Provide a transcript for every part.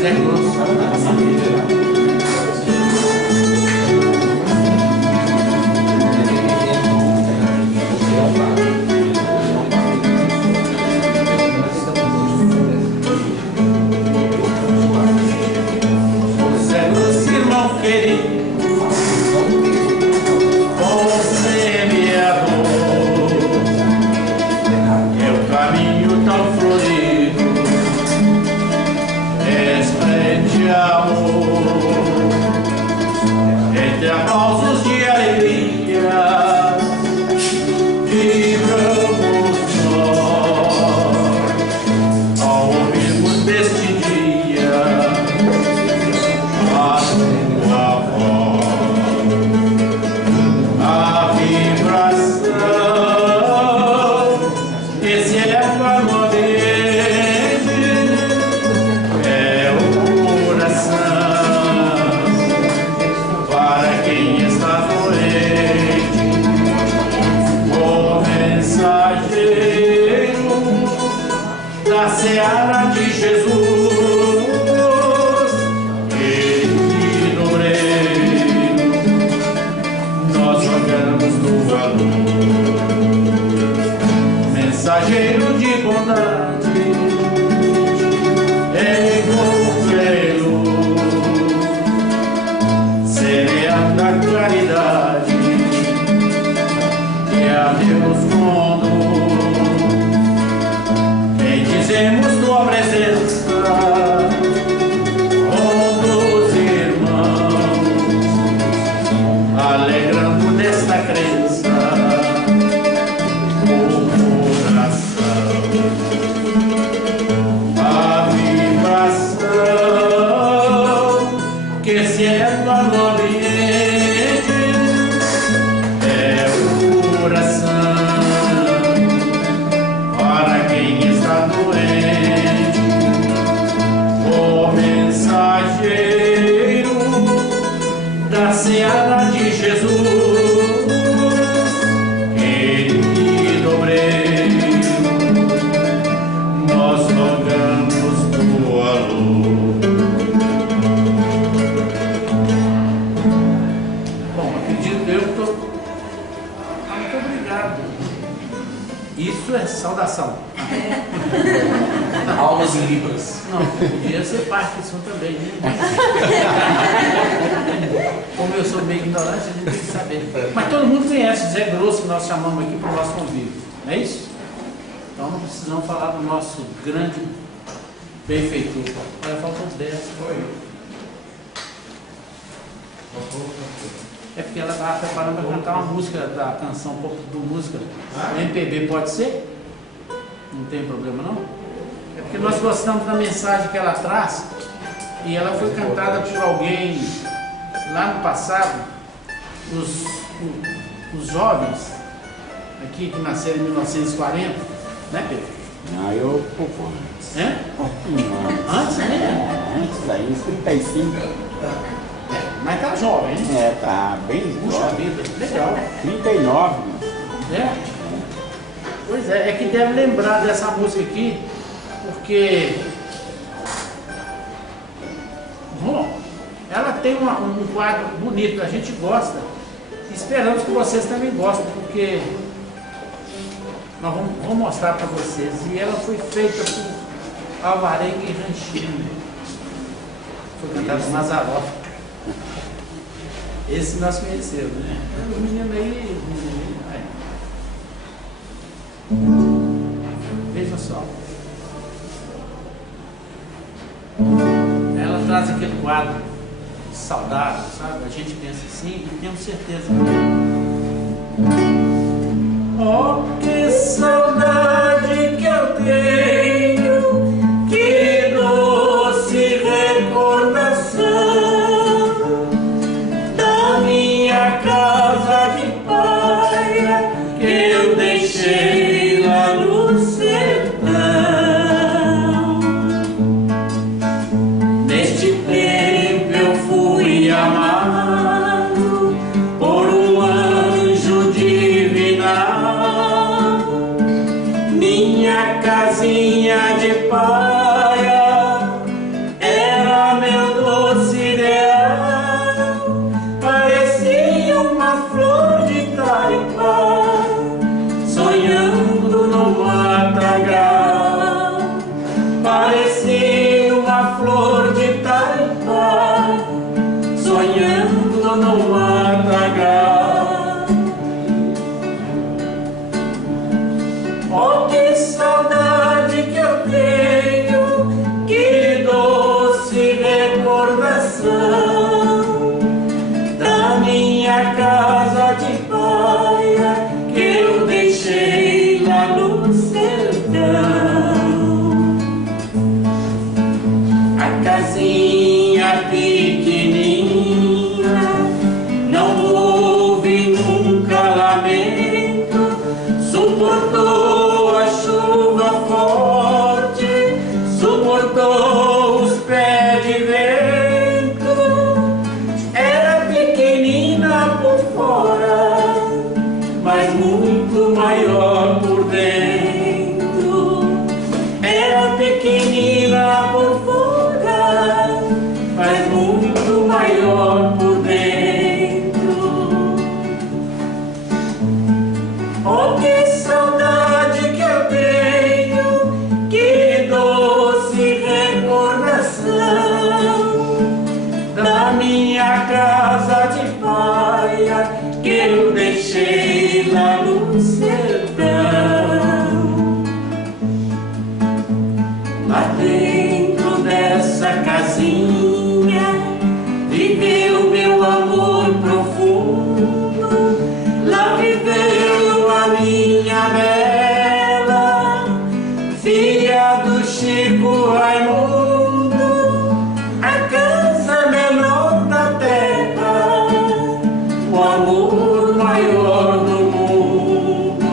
Zé Grosso. Zé Grosso, irmão querido, você me amou, é o caminho tão florido, esplende amor, entre aplausos de alegria, vibramos nós, ao ouvirmos deste dia a tua voz, a vibração, esse eleva no ambiente, é o coração, para quem está doente, o mensageiro da seara de Jesus. Mensageiro de bondade, encontrei-lo, semeando da caridade, e a Deus conduz. Quem dizemos tua presença, os irmãos, alegrando desta crença que se eleva no ambiente, é o coração, para quem está doente, o mensageiro da seara de Jesus, querido obreiro, nós rogamos tua luz. Muito obrigado. Isso é saudação. Almas em libras. Não, podia ser Parkinson também, né? Como eu sou meio ignorante, a gente tem que saber. Mas todo mundo conhece o Zé Grosso, que nós chamamos aqui para o nosso convívio. Não é isso? Então não precisamos falar do nosso grande benfeitor. Olha, faltam 10. É porque ela estava preparando para cantar uma música da canção, um pouco do música. O MPB pode ser? Não tem problema não? É porque nós gostamos da mensagem que ela traz e ela foi cantada por alguém lá no passado, os jovens aqui que nasceram em 1940, né, Pedro? Não, eu pouco antes. É? Pouquinho antes. Antes, né? Antes aí, uns 35. Mas tá jovem, hein? É, tá bem Puxa jovem. vida, legal. 39, mano. É? Pois é que deve lembrar dessa música aqui, porque bom, ela tem um quadro bonito, a gente gosta. Esperamos que vocês também gostem, porque nós vamos mostrar para vocês. E ela foi feita por Alvarenga e Ranchinho. Foi cantada por Mazarop. Esse nós conhecemos, né? O menino aí, veja só. Ela traz aquele quadro saudável, sabe? A gente pensa assim e temos certeza. Oh, que saudade que eu tenho, que doce recordação da minha casa de palha que eu deixei lá no sertão. Neste tempo eu fui amado por um anjo divinal. Minha casinha posto no matagal. Oh, que saudade que eu tenho, que doce recordação da minha casa de paia que eu deixei lá no sertão. A casinha pequenininha, não houve nunca lamento, suportou a chuva forte, suportou os pés de vento. Era pequenina por fora, mas muito maior por dentro. Era pequenina por fora, mas muito maior por dentro. Oh, que saudade que eu tenho, que doce recordação da minha casa de paia que eu deixei lá no sertão. Lá dentro dessa casinha viveu meu amor profundo. Lá viveu a minha bela filha do Chico Raimundo. A casa menor da terra, o amor maior do mundo.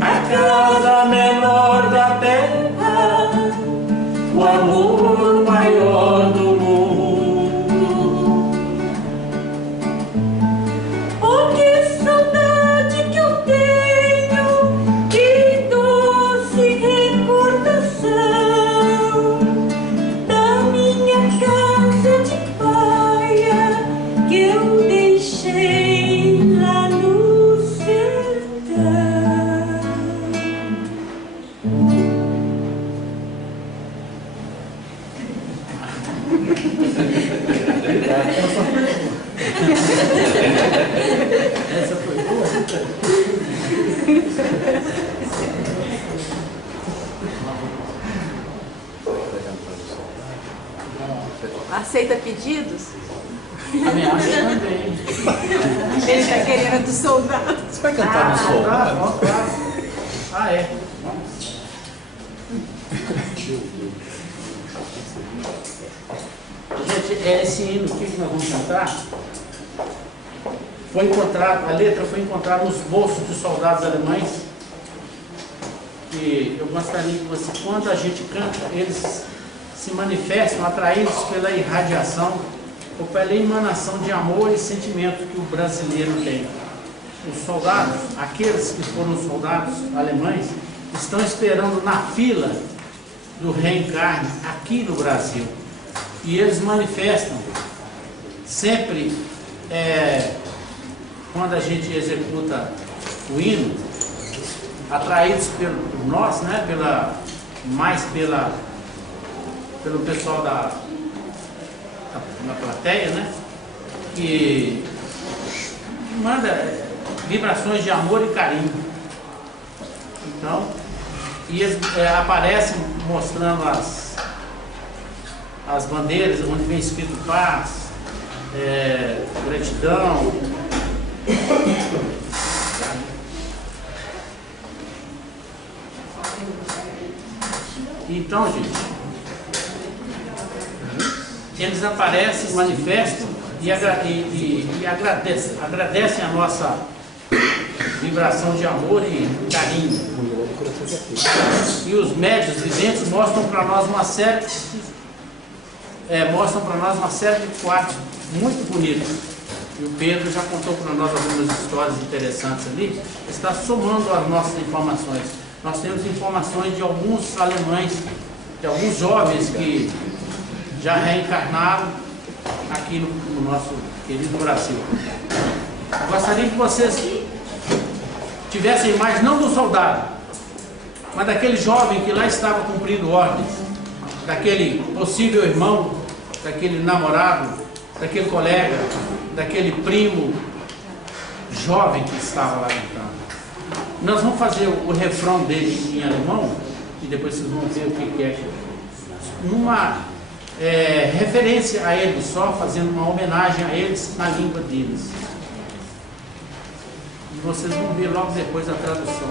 A casa menor da terra, o amor maior do mundo. Oh, que saudade que eu tenho, que doce recordação da minha casa de paia que eu deixei lá no sertão. Essa foi boa. Aceita pedidos? Ameaça também. Ele está querendo do soldado. Você vai cantar no sol? Claro. Ah, é. Gente, esse hino aqui que nós vamos cantar foi encontrado, a letra foi encontrada nos bolsos de soldados alemães. E eu gostaria que você, quando a gente canta, eles se manifestam atraídos pela irradiação ou pela emanação de amor e sentimento que o brasileiro tem. Os soldados, aqueles que foram soldados alemães, estão esperando na fila do reencarne aqui no Brasil. E eles manifestam sempre, quando a gente executa o hino, atraídos por nós, né, pelo pessoal da plateia, né, que manda vibrações de amor e carinho. Então, e eles aparecem mostrando as bandeiras, onde vem escrito paz, gratidão. Então, gente, eles aparecem, manifestam e agradecem a nossa vibração de amor e carinho. E os médios videntes mostram para nós uma série de quadros muito bonitos. E o Pedro já contou para nós algumas histórias interessantes ali. Está somando as nossas informações. Nós temos informações de alguns alemães, de alguns jovens que já reencarnaram aqui no nosso querido Brasil. Eu gostaria que vocês tivessem a imagem não do soldado, mas daquele jovem que lá estava cumprindo ordens, daquele possível irmão, daquele namorado, daquele colega, daquele primo jovem que estava lá cantando. Nós vamos fazer o refrão dele em alemão, e depois vocês vão ver o que é. Numa referência a eles, só fazendo uma homenagem a eles na língua deles. E vocês vão ver logo depois a tradução.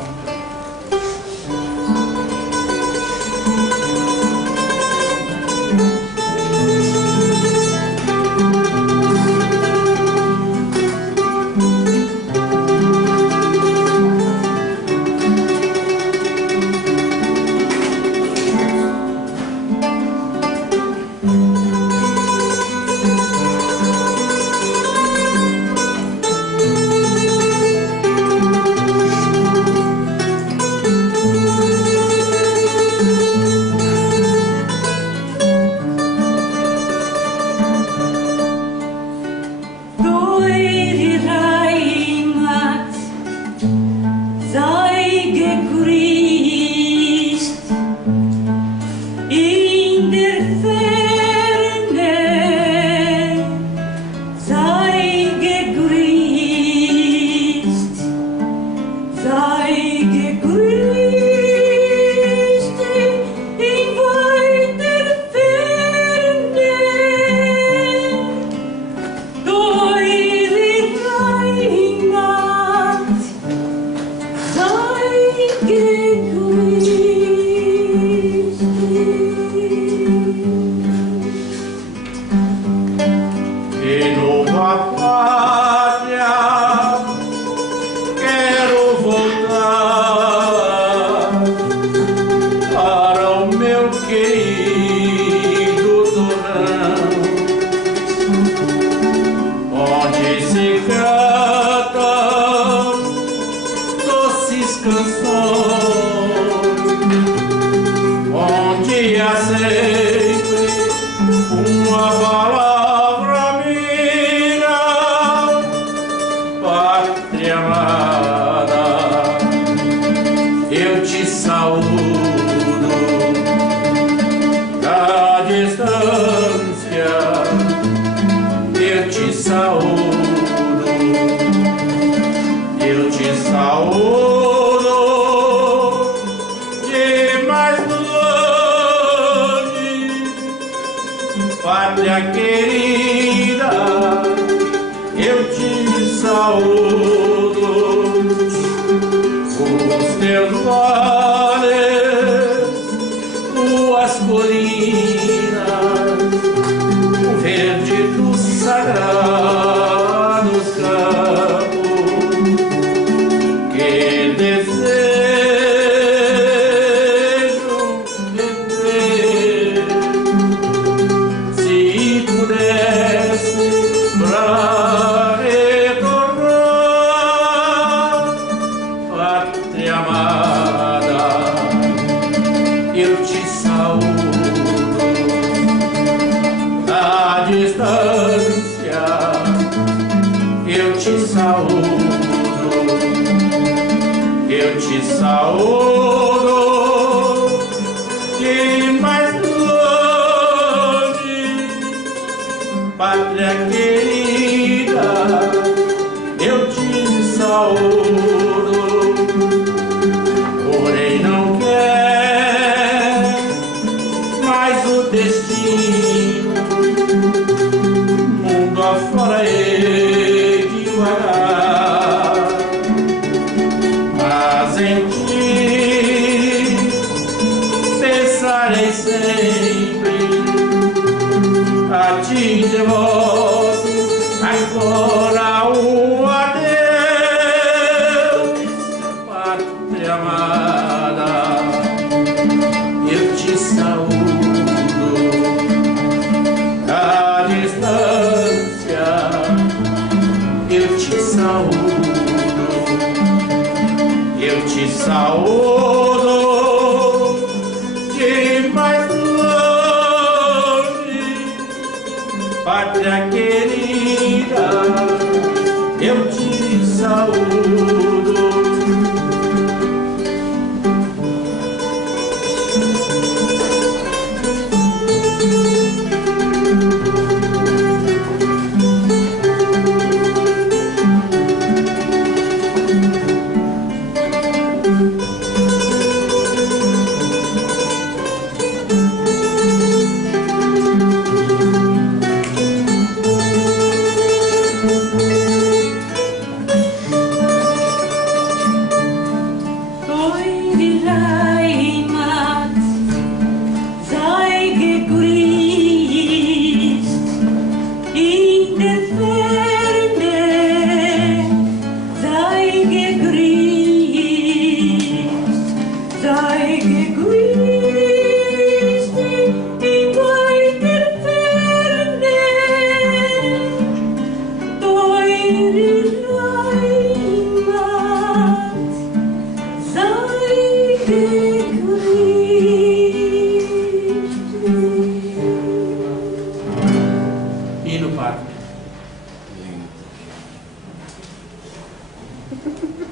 4.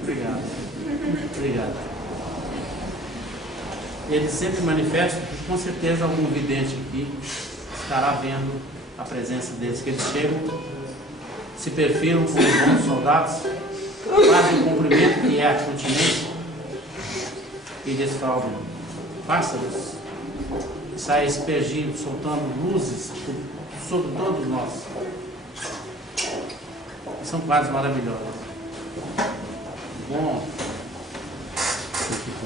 Obrigado. Obrigado. Eles sempre manifestam que com certeza algum vidente aqui estará vendo a presença deles, que eles chegam, se perfilam como bons soldados, fazem o cumprimento que é a continência e desfraldam pássaros, e saem aspergindo, soltando luzes sobre todos nós. São quadros maravilhosos. Bom,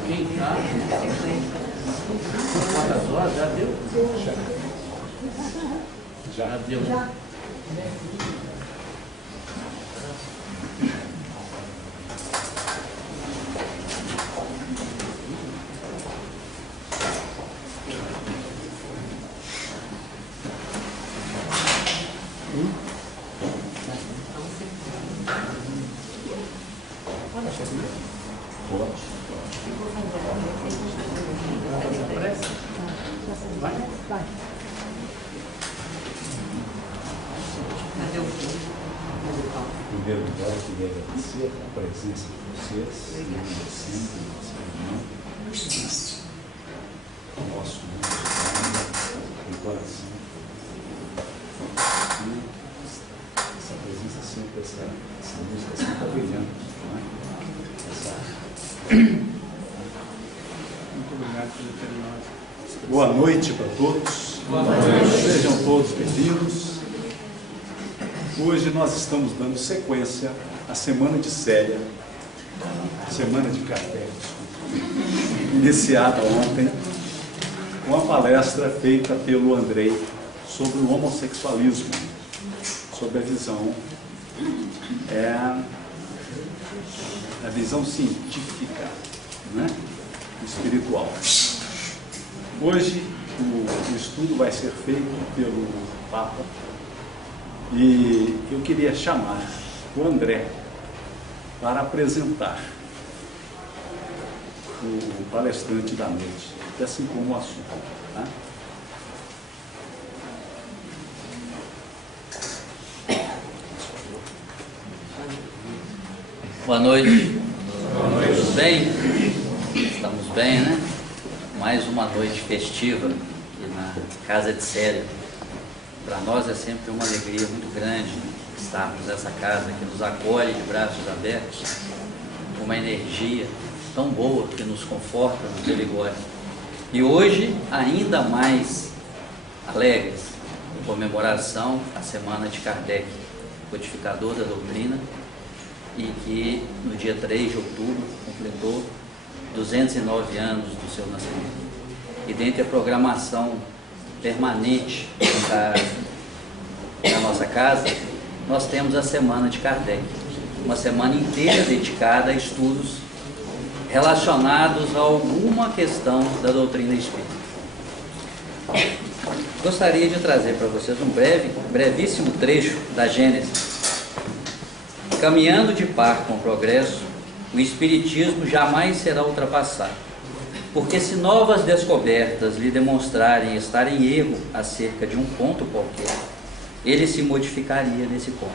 quem tá? Quantas horas? Já deu? Já deu. Em primeiro lugar, eu queria agradecer a presença de vocês, agradecendo a nossa reunião, o nosso mundo de coração. E essa presença sempre, essa música sempre está brilhando, não é? Muito obrigado pelo carinho. Boa noite para todos. Boa noite. Sejam todos bem-vindos. Hoje nós estamos dando sequência à Semana de Célia, Semana de Kardec, iniciada ontem com a palestra feita pelo Andrei sobre o homossexualismo, sobre a visão, a visão científica, né? Espiritual. Hoje o estudo vai ser feito pelo Papa e eu queria chamar o André para apresentar o palestrante da noite, assim como o assunto. Tá? Boa noite. Tudo bem? Estamos bem, né? Mais uma noite festiva aqui na Casa de Célia. Para nós é sempre uma alegria muito grande, né, estarmos nessa casa que nos acolhe de braços abertos, com uma energia tão boa que nos conforta, nos revigora. E hoje, ainda mais alegres, em comemoração à Semana de Kardec, codificador da doutrina, e que no dia 3 de outubro completou 209 anos do seu nascimento. E dentre a programação permanente da nossa casa, nós temos a Semana de Kardec, uma semana inteira dedicada a estudos relacionados a alguma questão da doutrina espírita. Gostaria de trazer para vocês um brevíssimo trecho da Gênesis. Caminhando de par com o progresso, o Espiritismo jamais será ultrapassado, porque se novas descobertas lhe demonstrarem estar em erro acerca de um ponto qualquer, ele se modificaria nesse ponto.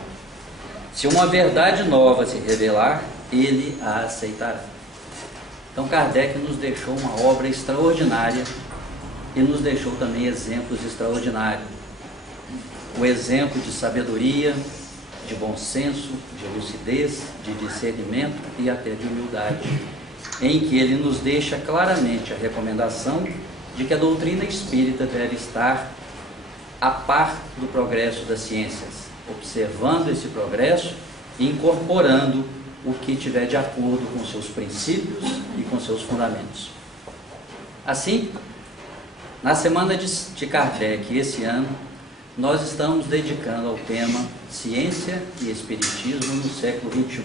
Se uma verdade nova se revelar, ele a aceitará. Então Kardec nos deixou uma obra extraordinária e nos deixou também exemplos extraordinários. O exemplo de sabedoria, de bom senso, de lucidez, de discernimento e até de humildade, em que ele nos deixa claramente a recomendação de que a doutrina espírita deve estar a par do progresso das ciências, observando esse progresso e incorporando o que tiver de acordo com seus princípios e com seus fundamentos. Assim, na Semana de Kardec esse ano, nós estamos dedicando ao tema Ciência e Espiritismo no século XXI,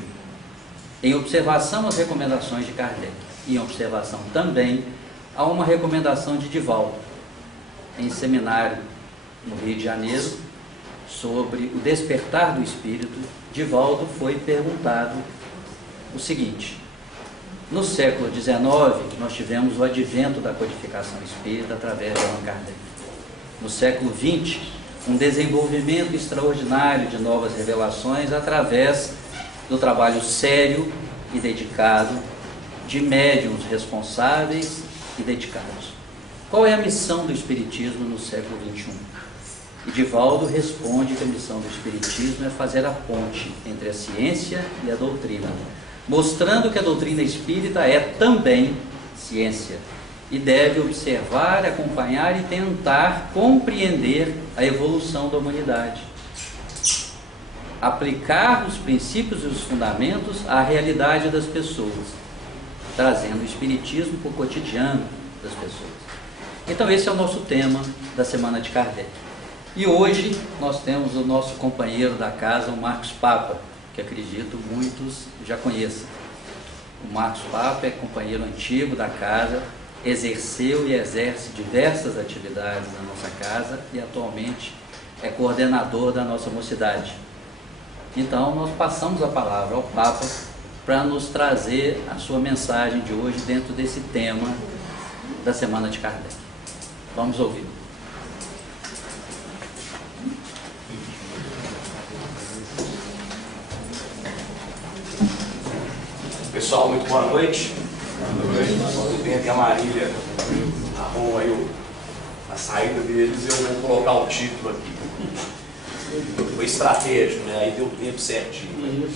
em observação às recomendações de Kardec e em observação também a uma recomendação de Divaldo, em seminário no Rio de Janeiro, sobre o despertar do espírito. Divaldo foi perguntado o seguinte: no século XIX nós tivemos o advento da codificação espírita através de Allan Kardec. No século XX um desenvolvimento extraordinário de novas revelações através do trabalho sério e dedicado de médiuns responsáveis e dedicados. Qual é a missão do Espiritismo no século XXI? E Divaldo responde que a missão do Espiritismo é fazer a ponte entre a ciência e a doutrina, mostrando que a doutrina espírita é também ciência e deve observar, acompanhar e tentar compreender a evolução da humanidade, aplicar os princípios e os fundamentos à realidade das pessoas, trazendo o Espiritismo para o cotidiano das pessoas. Então esse é o nosso tema da Semana de Kardec. E hoje nós temos o nosso companheiro da casa, o Marcos Papa, que acredito muitos já conheçam. O Marcos Papa é companheiro antigo da casa, exerceu e exerce diversas atividades na nossa casa e atualmente é coordenador da nossa mocidade. Então nós passamos a palavra ao Papa para nos trazer a sua mensagem de hoje dentro desse tema da Semana de Kardec. Vamos ouvir. Pessoal, muito boa noite. Tudo bem? Aqui a Marília arruma aí a saída deles e eu vou colocar o título aqui. Foi estratégico, né? Aí deu tempo certinho.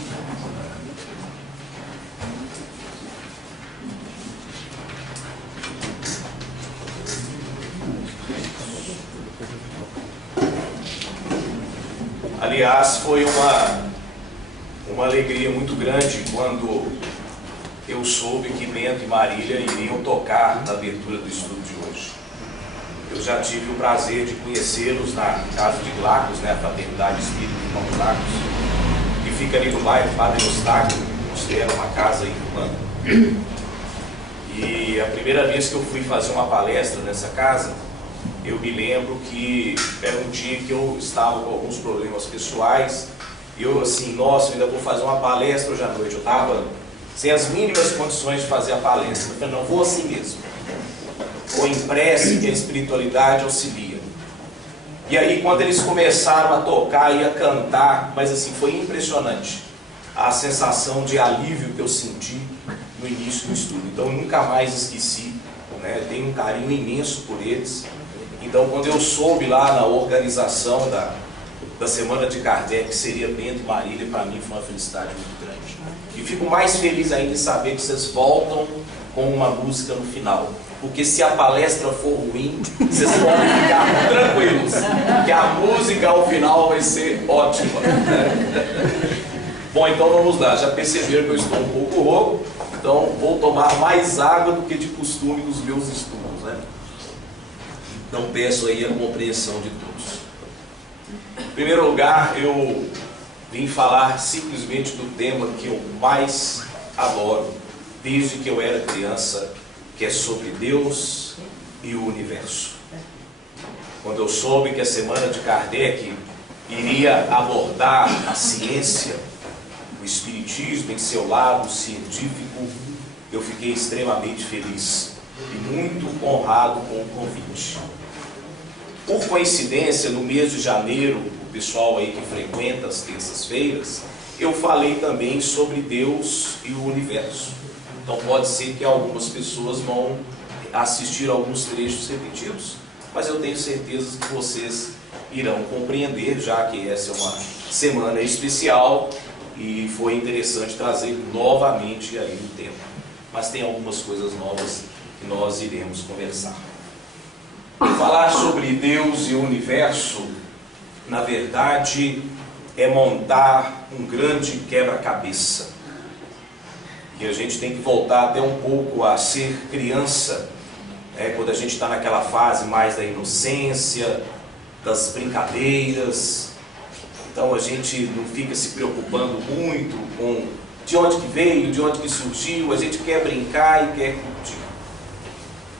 Aliás, foi uma alegria muito grande quando eu soube que Bento e Marília iriam tocar na abertura do estudo de hoje. Eu já tive o prazer de conhecê-los na casa de Glacos, né, a Fraternidade Espírita de Irmão Glacos, que fica ali no bairro Padre Eustáquio, considera uma casa aí urbana. E a primeira vez que eu fui fazer uma palestra nessa casa, eu me lembro que era um dia que eu estava com alguns problemas pessoais, e eu assim, nossa, eu ainda vou fazer uma palestra hoje à noite. Eu estava sem as mínimas condições de fazer a palestra. Eu falei, não, vou assim mesmo. Ou em prece, que a espiritualidade auxilia. E aí, quando eles começaram a tocar e a cantar, mas assim, foi impressionante a sensação de alívio que eu senti no início do estudo. Então, eu nunca mais esqueci, né? Tenho um carinho imenso por eles. Então, quando eu soube lá na organização da Semana de Kardec, que seria Bento e Marília, para mim foi uma felicidade muito grande. E fico mais feliz ainda em saber que vocês voltam com uma música no final. Porque se a palestra for ruim, vocês podem ficar tranquilos, que a música ao final vai ser ótima. Bom, então vamos lá. Já perceberam que eu estou um pouco rouco, então vou tomar mais água do que de costume nos meus estudos, né? Então peço aí a compreensão de todos. Em primeiro lugar, eu vim falar simplesmente do tema que eu mais adoro, desde que eu era criança, que é sobre Deus e o universo. Quando eu soube que a Semana de Kardec iria abordar a ciência, o espiritismo em seu lado científico, eu fiquei extremamente feliz e muito honrado com o convite. Por coincidência, no mês de janeiro, o pessoal aí que frequenta as terças-feiras, eu falei também sobre Deus e o universo. Então pode ser que algumas pessoas vão assistir alguns trechos repetidos, mas eu tenho certeza que vocês irão compreender, já que essa é uma semana especial e foi interessante trazer novamente aí o tema. Mas tem algumas coisas novas que nós iremos conversar. Falar sobre Deus e o universo, na verdade, é montar um grande quebra-cabeça. E a gente tem que voltar até um pouco a ser criança, né? Quando a gente está naquela fase mais da inocência, das brincadeiras. Então a gente não fica se preocupando muito com de onde que veio, de onde que surgiu. A gente quer brincar e quer curtir.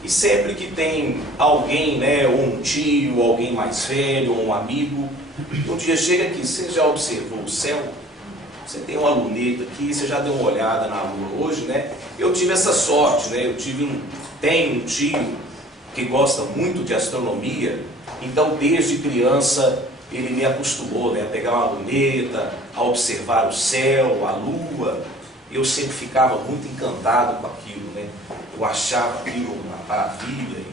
E sempre que tem alguém, né, ou um tio, alguém mais velho, ou um amigo, um dia chega aqui, você já observou o céu? Você tem uma luneta aqui, você já deu uma olhada na lua hoje, né? Eu tive essa sorte, né? Tenho um tio que gosta muito de astronomia, então desde criança ele me acostumou, né, a pegar uma luneta, a observar o céu, a lua. Eu sempre ficava muito encantado com aquilo, né? Eu achava aquilo uma maravilha.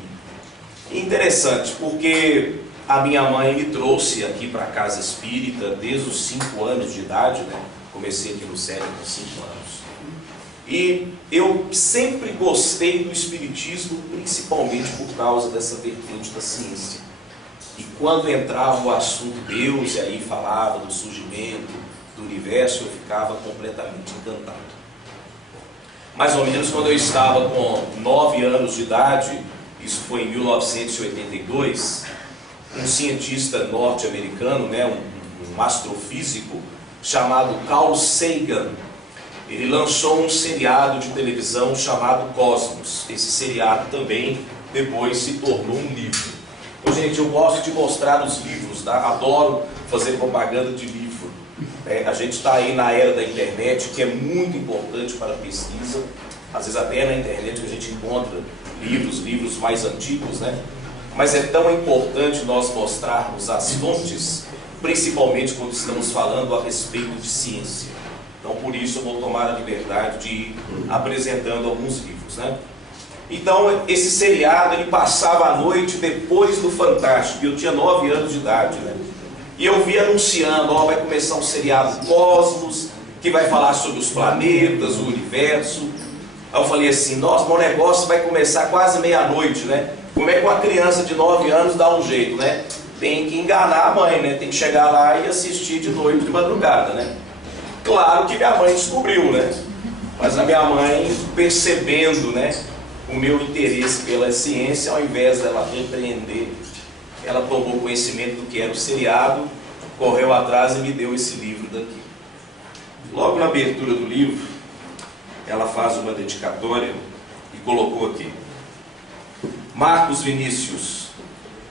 E interessante, porque a minha mãe me trouxe aqui para a casa espírita desde os 5 anos de idade, né? Comecei aqui no SEDA com 5 anos. E eu sempre gostei do espiritismo, principalmente por causa dessa vertente da ciência. E quando entrava o assunto Deus, e aí falava do surgimento do universo, eu ficava completamente encantado. Mais ou menos quando eu estava com 9 anos de idade, isso foi em 1982, um cientista norte-americano, né, um astrofísico, chamado Carl Sagan, ele lançou um seriado de televisão chamado Cosmos. Esse seriado também depois se tornou um livro. Então, gente, eu gosto de mostrar os livros, tá? Adoro fazer propaganda de livro. A gente está aí na era da internet, que é muito importante para a pesquisa. Às vezes até na internet que a gente encontra livros mais antigos, né? Mas é tão importante nós mostrarmos as fontes, principalmente quando estamos falando a respeito de ciência. Então, por isso, eu vou tomar a liberdade de ir apresentando alguns livros, né? Então, esse seriado, ele passava a noite depois do Fantástico. Eu tinha 9 anos de idade, né? E eu vi anunciando, ó, vai começar um seriado Cosmos, que vai falar sobre os planetas, o universo. Aí eu falei assim, nossa, meu negócio vai começar quase meia-noite, né? Como é que uma criança de 9 anos dá um jeito, né? Tem que enganar a mãe, né? Tem que chegar lá e assistir de noite, de madrugada, né? Claro que minha mãe descobriu, né? Mas a minha mãe, percebendo, né, o meu interesse pela ciência, ao invés dela repreender, ela tomou conhecimento do que era o seriado, correu atrás e me deu esse livro daqui. Logo na abertura do livro, ela faz uma dedicatória e colocou aqui: Marcos Vinícius,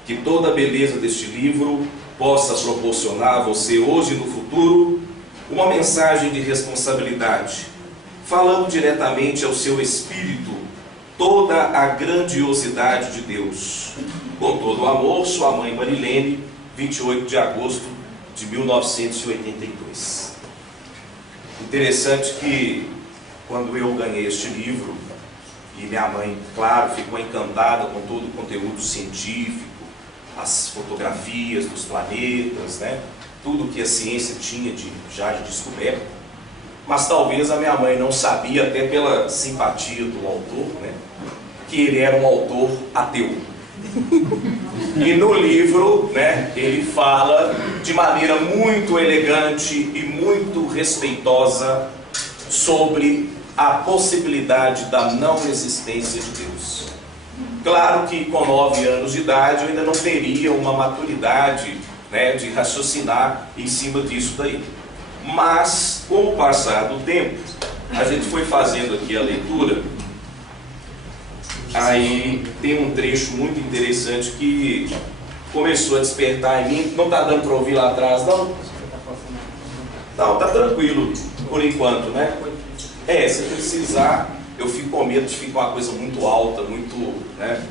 que toda a beleza deste livro possa proporcionar a você hoje e no futuro uma mensagem de responsabilidade, falando diretamente ao seu espírito toda a grandiosidade de Deus. Com todo o amor, sua mãe Marilene, 28 de agosto de 1982. Interessante que quando eu ganhei este livro, e minha mãe, claro, ficou encantada com todo o conteúdo científico, as fotografias dos planetas, né? Tudo que a ciência tinha já de descoberto, mas talvez a minha mãe não sabia, até pela simpatia do autor, né, que ele era um autor ateu. E no livro, né, ele fala de maneira muito elegante e muito respeitosa sobre a possibilidade da não existência de Deus. Claro que com 9 anos de idade eu ainda não teria uma maturidade, né, de raciocinar em cima disso daí. Mas, com o passar do tempo, a gente foi fazendo aqui a leitura. Aí tem um trecho muito interessante que começou a despertar em mim. Não está dando para ouvir lá atrás, não? Não, está tranquilo, por enquanto, né? Se precisar, eu fico com medo de ficar uma coisa muito alta, muito, né?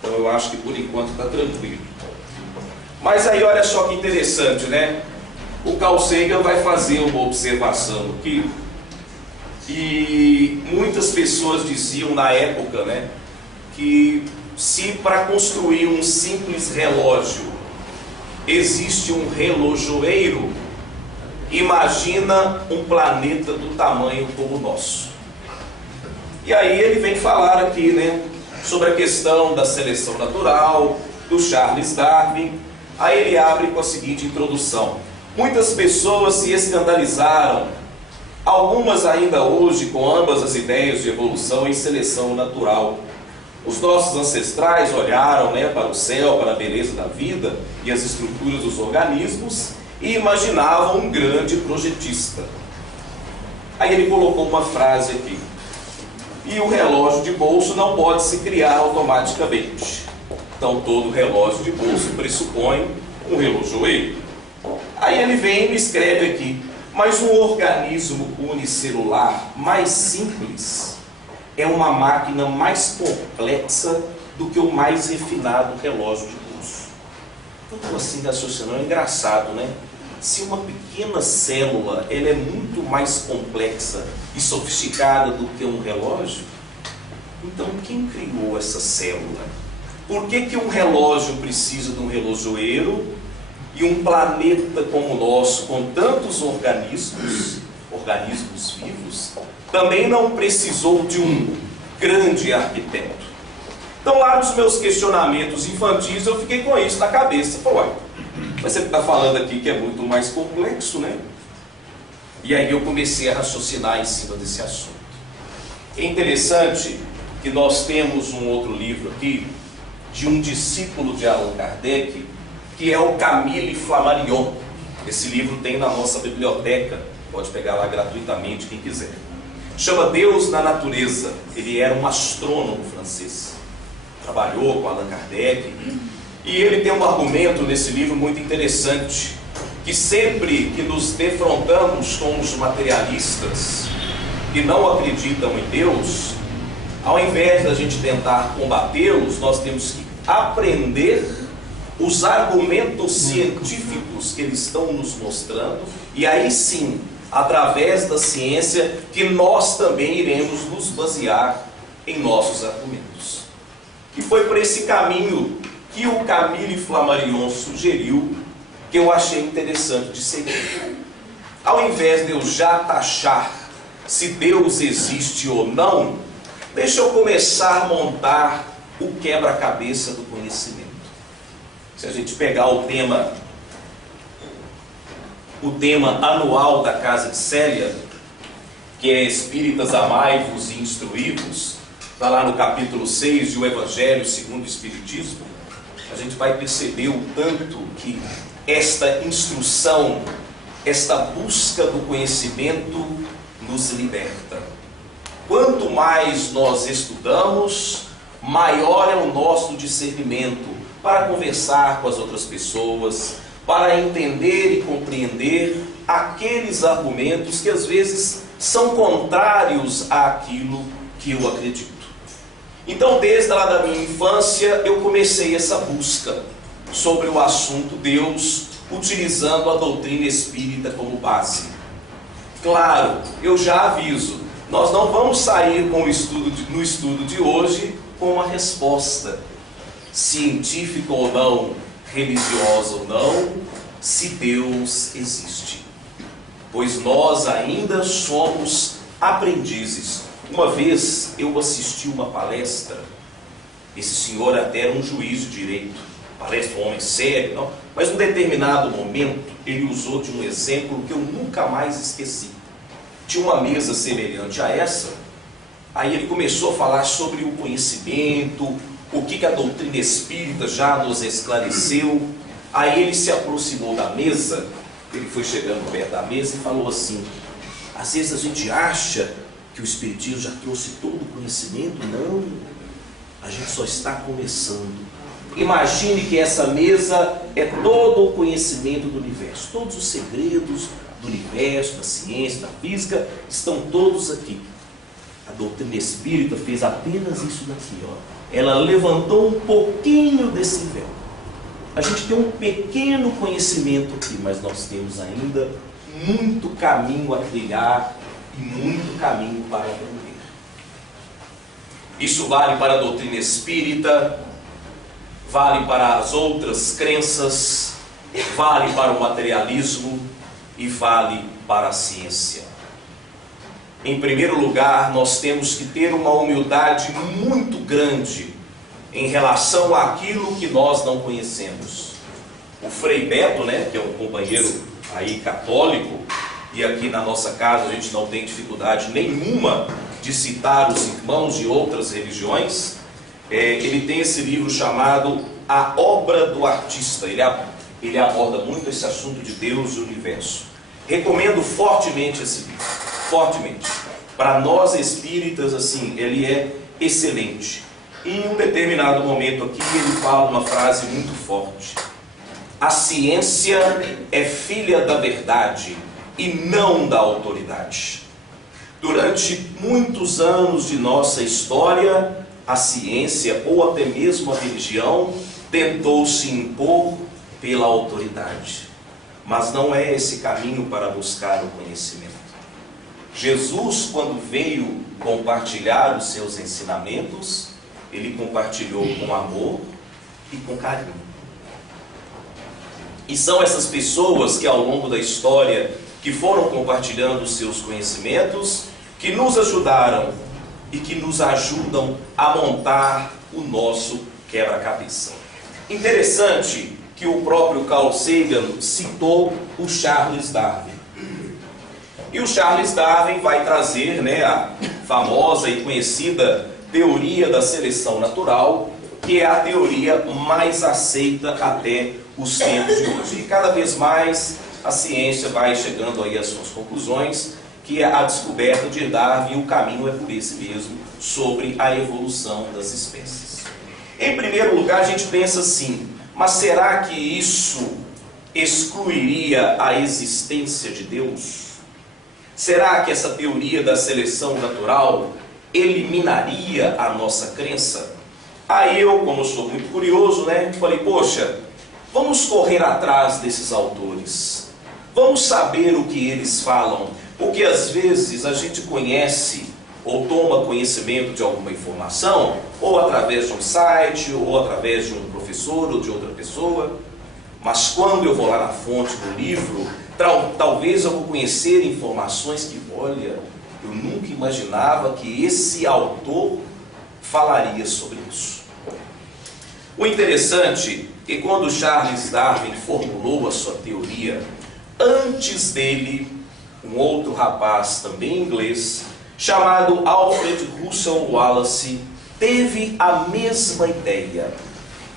Então eu acho que por enquanto está tranquilo. Mas aí olha só que interessante, né? O Carl Sagan vai fazer uma observação aqui, e muitas pessoas diziam na época, né, que se para construir um simples relógio existe um relojoeiro, imagina um planeta do tamanho como o nosso. E aí ele vem falar aqui, né, sobre a questão da seleção natural, do Charles Darwin. Aí ele abre com a seguinte introdução: muitas pessoas se escandalizaram, algumas ainda hoje, com ambas as ideias de evolução e seleção natural. Os nossos ancestrais olharam, né, para o céu, para a beleza da vida e as estruturas dos organismos e imaginavam um grande projetista. Aí ele colocou uma frase aqui: e o relógio de bolso não pode se criar automaticamente. Então todo relógio de bolso pressupõe um relojoeiro. Aí ele vem e me escreve aqui: mas um organismo unicelular mais simples é uma máquina mais complexa do que o mais refinado relógio de bolso. Eu estou assim raciocinando, é engraçado, né? Se uma pequena célula ela é muito mais complexa e sofisticada do que um relógio, então quem criou essa célula? Por que um relógio precisa de um relojoeiro e um planeta como o nosso, com tantos organismos vivos, também não precisou de um grande arquiteto? Então, lá nos meus questionamentos infantis, eu fiquei com isso na cabeça. Falei, ué, mas você está falando aqui que é muito mais complexo, né? E aí eu comecei a raciocinar em cima desse assunto. É interessante que nós temos um outro livro aqui, de um discípulo de Allan Kardec, que é o Camille Flammarion. Esse livro tem na nossa biblioteca, pode pegar lá gratuitamente quem quiser. Chama Deus na Natureza. Ele era um astrônomo francês. Trabalhou com Allan Kardec, e ele tem um argumento nesse livro muito interessante, que sempre que nos defrontamos com os materialistas que não acreditam em Deus, ao invés da gente tentar combatê-los, nós temos que aprender os argumentos científicos que eles estão nos mostrando, e aí sim, através da ciência, que nós também iremos nos basear em nossos argumentos. E foi por esse caminho que o Camille Flammarion sugeriu, que eu achei interessante de seguir. Ao invés de eu já taxar se Deus existe ou não, deixa eu começar a montar o quebra-cabeça do conhecimento. Se a gente pegar o tema anual da Casa de Célia, que é Espíritas, amai-vos e instruí-vos, está lá no capítulo 6 de O Evangelho segundo o Espiritismo, a gente vai perceber o tanto que esta instrução, esta busca do conhecimento nos liberta. Quanto mais nós estudamos, maior é o nosso discernimento para conversar com as outras pessoas, para entender e compreender aqueles argumentos que às vezes são contrários àquilo que eu acredito. Então, desde lá da minha infância, eu comecei essa busca sobre o assunto Deus, utilizando a doutrina espírita como base. Claro, eu já aviso, nós não vamos sair com no estudo de hoje com uma resposta científica ou não, religiosa ou não, se Deus existe. Pois nós ainda somos aprendizes. Uma vez eu assisti uma palestra, esse senhor até era um juiz de direito, palestra um homem sério, não? Mas em um determinado momento ele usou de um exemplo que eu nunca mais esqueci. Tinha uma mesa semelhante a essa, aí ele começou a falar sobre o conhecimento, o que a doutrina espírita já nos esclareceu. Aí ele se aproximou da mesa, ele foi chegando perto da mesa e falou assim: às vezes a gente acha que o Espiritismo já trouxe todo o conhecimento. Não, a gente só está começando. Imagine que essa mesa é todo o conhecimento do universo, todos os segredos do universo, da ciência, da física, estão todos aqui. A doutrina espírita fez apenas isso daqui, ó. Ela levantou um pouquinho desse véu. A gente tem um pequeno conhecimento aqui, mas nós temos ainda muito caminho a trilhar e muito caminho para aprender. Isso vale para a doutrina espírita, vale para as outras crenças, vale para o materialismo e vale para a ciência. Em primeiro lugar, nós temos que ter uma humildade muito grande em relação àquilo que nós não conhecemos. O Frei Beto, né, que é um companheiro aí católico, e aqui na nossa casa a gente não tem dificuldade nenhuma de citar os irmãos de outras religiões, ele tem esse livro chamado A Obra do Artista. Ele aborda muito esse assunto de Deus e o universo. Recomendo fortemente esse livro, fortemente. Para nós espíritas, assim, ele é excelente. E em um determinado momento aqui ele fala uma frase muito forte: a ciência é filha da verdade e não da autoridade. Durante muitos anos de nossa história, a ciência ou até mesmo a religião tentou se impor pela autoridade. Mas não é esse caminho para buscar o conhecimento. Jesus, quando veio compartilhar os seus ensinamentos, ele compartilhou com amor e com carinho. E são essas pessoas que ao longo da história, que foram compartilhando os seus conhecimentos, que nos ajudaram e que nos ajudam a montar o nosso quebra-cabeça. Interessante que o próprio Carl Sagan citou o Charles Darwin. E o Charles Darwin vai trazer, a famosa e conhecida teoria da seleção natural, que é a teoria mais aceita até os tempos de hoje. E cada vez mais a ciência vai chegando aí às suas conclusões, que a descoberta de Darwin, o caminho é por esse mesmo, sobre a evolução das espécies. Em primeiro lugar, a gente pensa assim, mas será que isso excluiria a existência de Deus? Será que essa teoria da seleção natural eliminaria a nossa crença? Aí eu, como sou muito curioso, falei, poxa, vamos correr atrás desses autores. Vamos saber o que eles falam. Porque às vezes a gente conhece ou toma conhecimento de alguma informação, ou através de um site, ou através de um professor ou de outra pessoa. Mas quando eu vou lá na fonte do livro, talvez eu vou conhecer informações que, olha, eu nunca imaginava que esse autor falaria sobre isso. O interessante é que quando Charles Darwin formulou a sua teoria, antes dele, um outro rapaz, também inglês, chamado Alfred Russel Wallace, teve a mesma ideia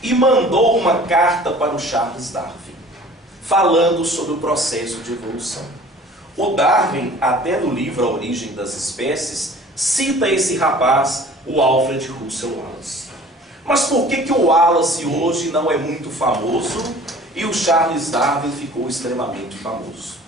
e mandou uma carta para o Charles Darwin, falando sobre o processo de evolução. O Darwin, até no livro A Origem das Espécies, cita esse rapaz, o Alfred Russel Wallace. Mas por que o Wallace hoje não é muito famoso e o Charles Darwin ficou extremamente famoso?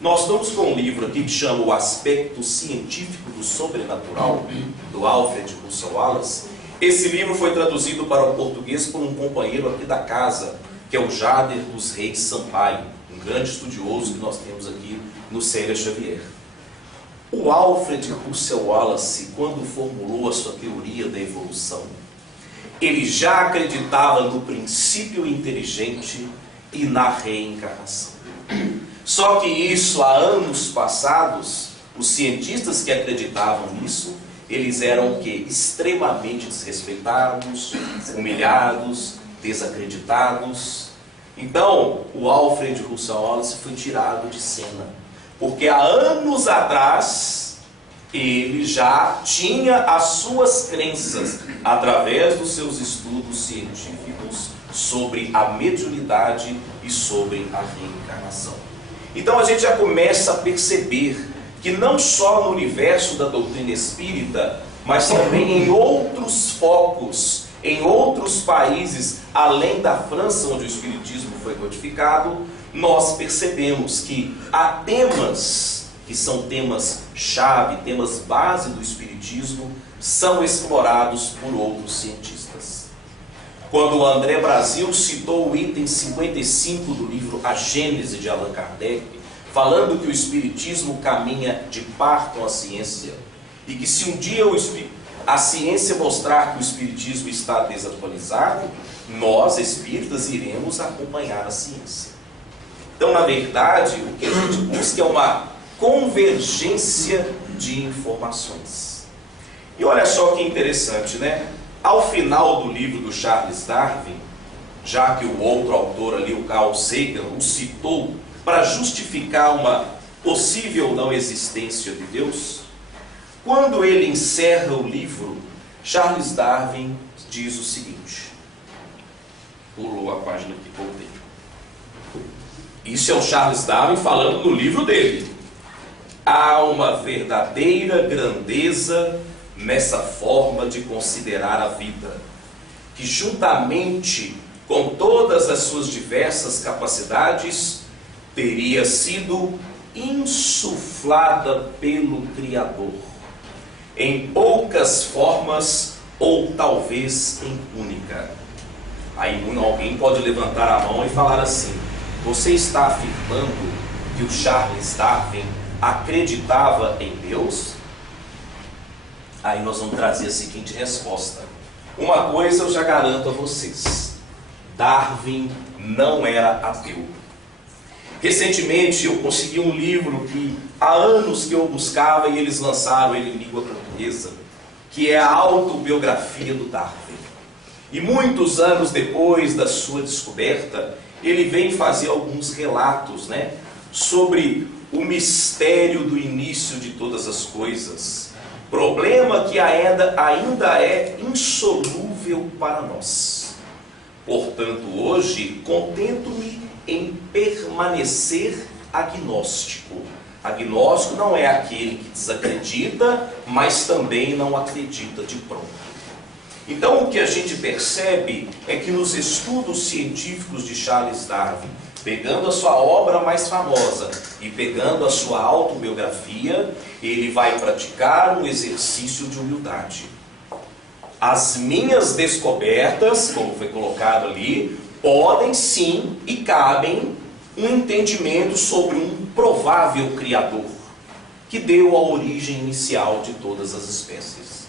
Nós estamos com um livro aqui que chama O Aspecto Científico do Sobrenatural, do Alfred Russel Wallace. Esse livro foi traduzido para o português por um companheiro aqui da casa, que é o Jader dos Reis Sampaio, um grande estudioso que nós temos aqui no Célia Xavier. O Alfred Russel Wallace, quando formulou a sua teoria da evolução, ele já acreditava no princípio inteligente e na reencarnação. Só que isso, há anos passados, os cientistas que acreditavam nisso, eles eram o quê? Extremamente desrespeitados, humilhados, desacreditados. Então, o Alfred Russel Wallace foi tirado de cena, porque há anos atrás ele já tinha as suas crenças através dos seus estudos científicos sobre a mediunidade e sobre a reencarnação. Então a gente já começa a perceber que não só no universo da doutrina espírita, mas também em outros focos, em outros países, além da França, onde o espiritismo foi codificado, nós percebemos que há temas que são temas-chave, temas base do espiritismo, são explorados por outros cientistas. Quando o André Brasil citou o item 55 do livro A Gênese de Allan Kardec, falando que o espiritismo caminha de par com a ciência, e que se um dia a ciência mostrar que o espiritismo está desatualizado, nós, espíritas, iremos acompanhar a ciência. Então, na verdade, o que a gente busca é uma convergência de informações. E olha só que interessante, Ao final do livro do Charles Darwin, já que o outro autor ali, o Carl Sagan, o citou para justificar uma possível não existência de Deus, quando ele encerra o livro, Charles Darwin diz o seguinte, pulou a página que voltei. Isso é o Charles Darwin falando no livro dele. Há uma verdadeira grandeza nessa forma de considerar a vida, que juntamente com todas as suas diversas capacidades, teria sido insuflada pelo Criador, em poucas formas ou talvez em única. Aí alguém pode levantar a mão e falar assim: você está afirmando que o Charles Darwin acreditava em Deus? Aí nós vamos trazer a seguinte resposta. Uma coisa eu já garanto a vocês: Darwin não era ateu. Recentemente eu consegui um livro que há anos que eu buscava e eles lançaram ele em língua portuguesa, que é a autobiografia do Darwin. E muitos anos depois da sua descoberta, ele vem fazer alguns relatos, sobre o mistério do início de todas as coisas. Problema que ainda é insolúvel para nós. Portanto, hoje, contento-me em permanecer agnóstico. Agnóstico não é aquele que desacredita, mas também não acredita de pronto. Então, o que a gente percebe é que nos estudos científicos de Charles Darwin, pegando a sua obra mais famosa e pegando a sua autobiografia, ele vai praticar um exercício de humildade. As minhas descobertas, como foi colocado ali, podem sim e cabem um entendimento sobre um provável Criador, que deu a origem inicial de todas as espécies.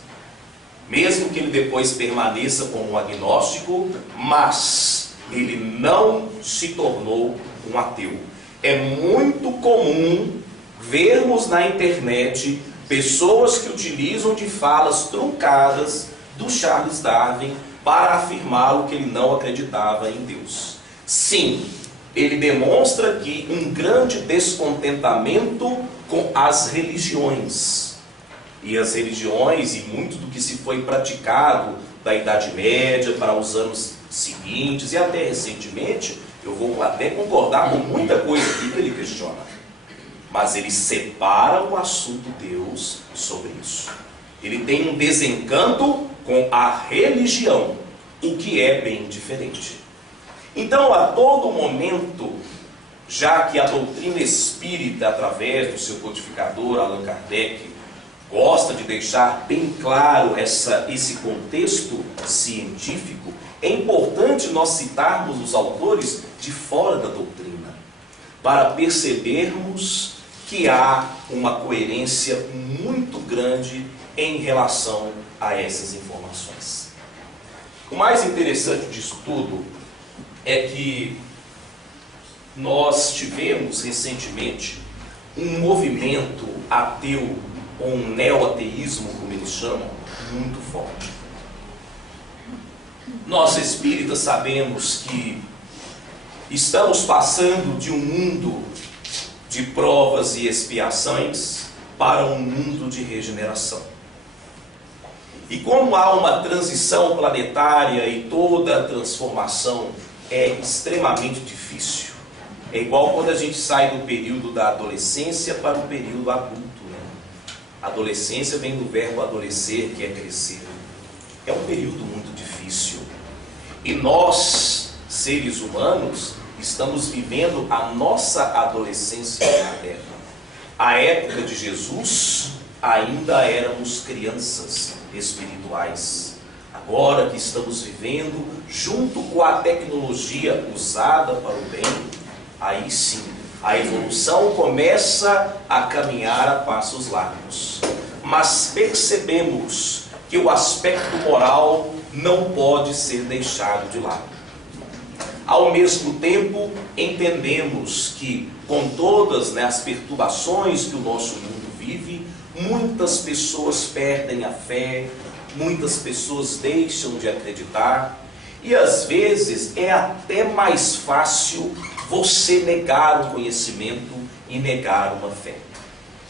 Mesmo que ele depois permaneça como um agnóstico, mas ele não se tornou um ateu. É muito comum vermos na internet pessoas que utilizam de falas truncadas do Charles Darwin para afirmá-lo que ele não acreditava em Deus. Sim, ele demonstra aqui um grande descontentamento com as religiões. E as religiões, e muito do que se foi praticado da Idade Média para os anos seguintes, e até recentemente, eu vou até concordar com muita coisa aqui que ele questiona. Mas ele separa o assunto Deus sobre isso. Ele tem um desencanto com a religião, o que é bem diferente. Então, a todo momento, já que a doutrina espírita, através do seu codificador, Allan Kardec, gosta de deixar bem claro esse contexto científico, é importante nós citarmos os autores de fora da doutrina, para percebermos que há uma coerência muito grande em relação a essas informações. O mais interessante disso tudo é que nós tivemos recentemente um movimento ateu, ou um neo-ateísmo, como eles chamam, muito forte. Nós espíritas sabemos que estamos passando de um mundo de provas e expiações para um mundo de regeneração. E como há uma transição planetária e toda a transformação é extremamente difícil, é igual quando a gente sai do período da adolescência para o período adulto. Adolescência vem do verbo adolescer, que é crescer. É um período muito difícil. E nós, seres humanos, estamos vivendo a nossa adolescência na Terra. À época de Jesus, ainda éramos crianças espirituais. Agora que estamos vivendo, junto com a tecnologia usada para o bem, aí sim, a evolução começa a caminhar a passos largos. Mas percebemos que o aspecto moral não pode ser deixado de lado. Ao mesmo tempo, entendemos que, com todas as perturbações que o nosso mundo vive, muitas pessoas perdem a fé, muitas pessoas deixam de acreditar, e às vezes é até mais fácil você negar o conhecimento e negar uma fé.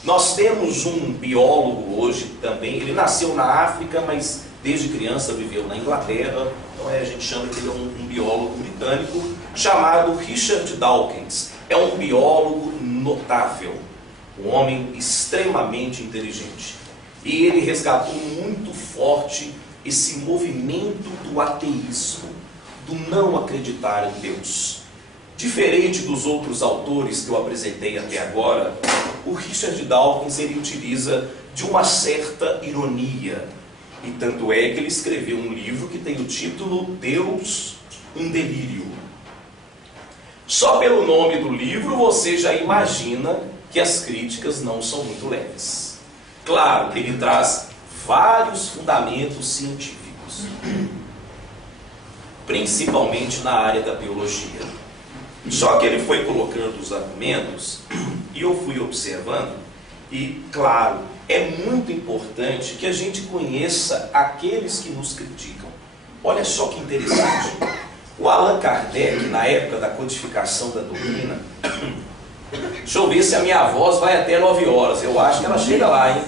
Nós temos um biólogo hoje também, ele nasceu na África, mas desde criança viveu na Inglaterra, então a gente chama que ele é um biólogo britânico, chamado Richard Dawkins. É um biólogo notável, um homem extremamente inteligente. E ele resgatou muito forte esse movimento do ateísmo, do não acreditar em Deus. Diferente dos outros autores que eu apresentei até agora, o Richard Dawkins ele utiliza de uma certa ironia. E tanto é que ele escreveu um livro que tem o título Deus um delírio. Só pelo nome do livro você já imagina que as críticas não são muito leves. Claro que ele traz vários fundamentos científicos, principalmente na área da biologia. Só que ele foi colocando os argumentos e eu fui observando e, claro, é muito importante que a gente conheça aqueles que nos criticam. Olha só que interessante. O Allan Kardec, na época da codificação da doutrina, deixa eu ver se a minha voz vai até 9 horas. Eu acho que ela chega lá, hein?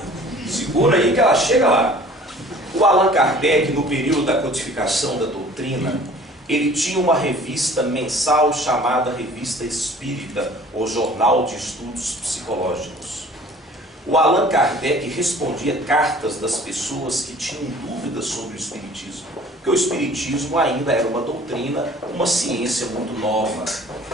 Segura aí que ela chega lá. O Allan Kardec, no período da codificação da doutrina, ele tinha uma revista mensal chamada Revista Espírita, ou Jornal de Estudos Psicológicos. O Allan Kardec respondia cartas das pessoas que tinham dúvidas sobre o Espiritismo, porque o Espiritismo ainda era uma doutrina, uma ciência muito nova.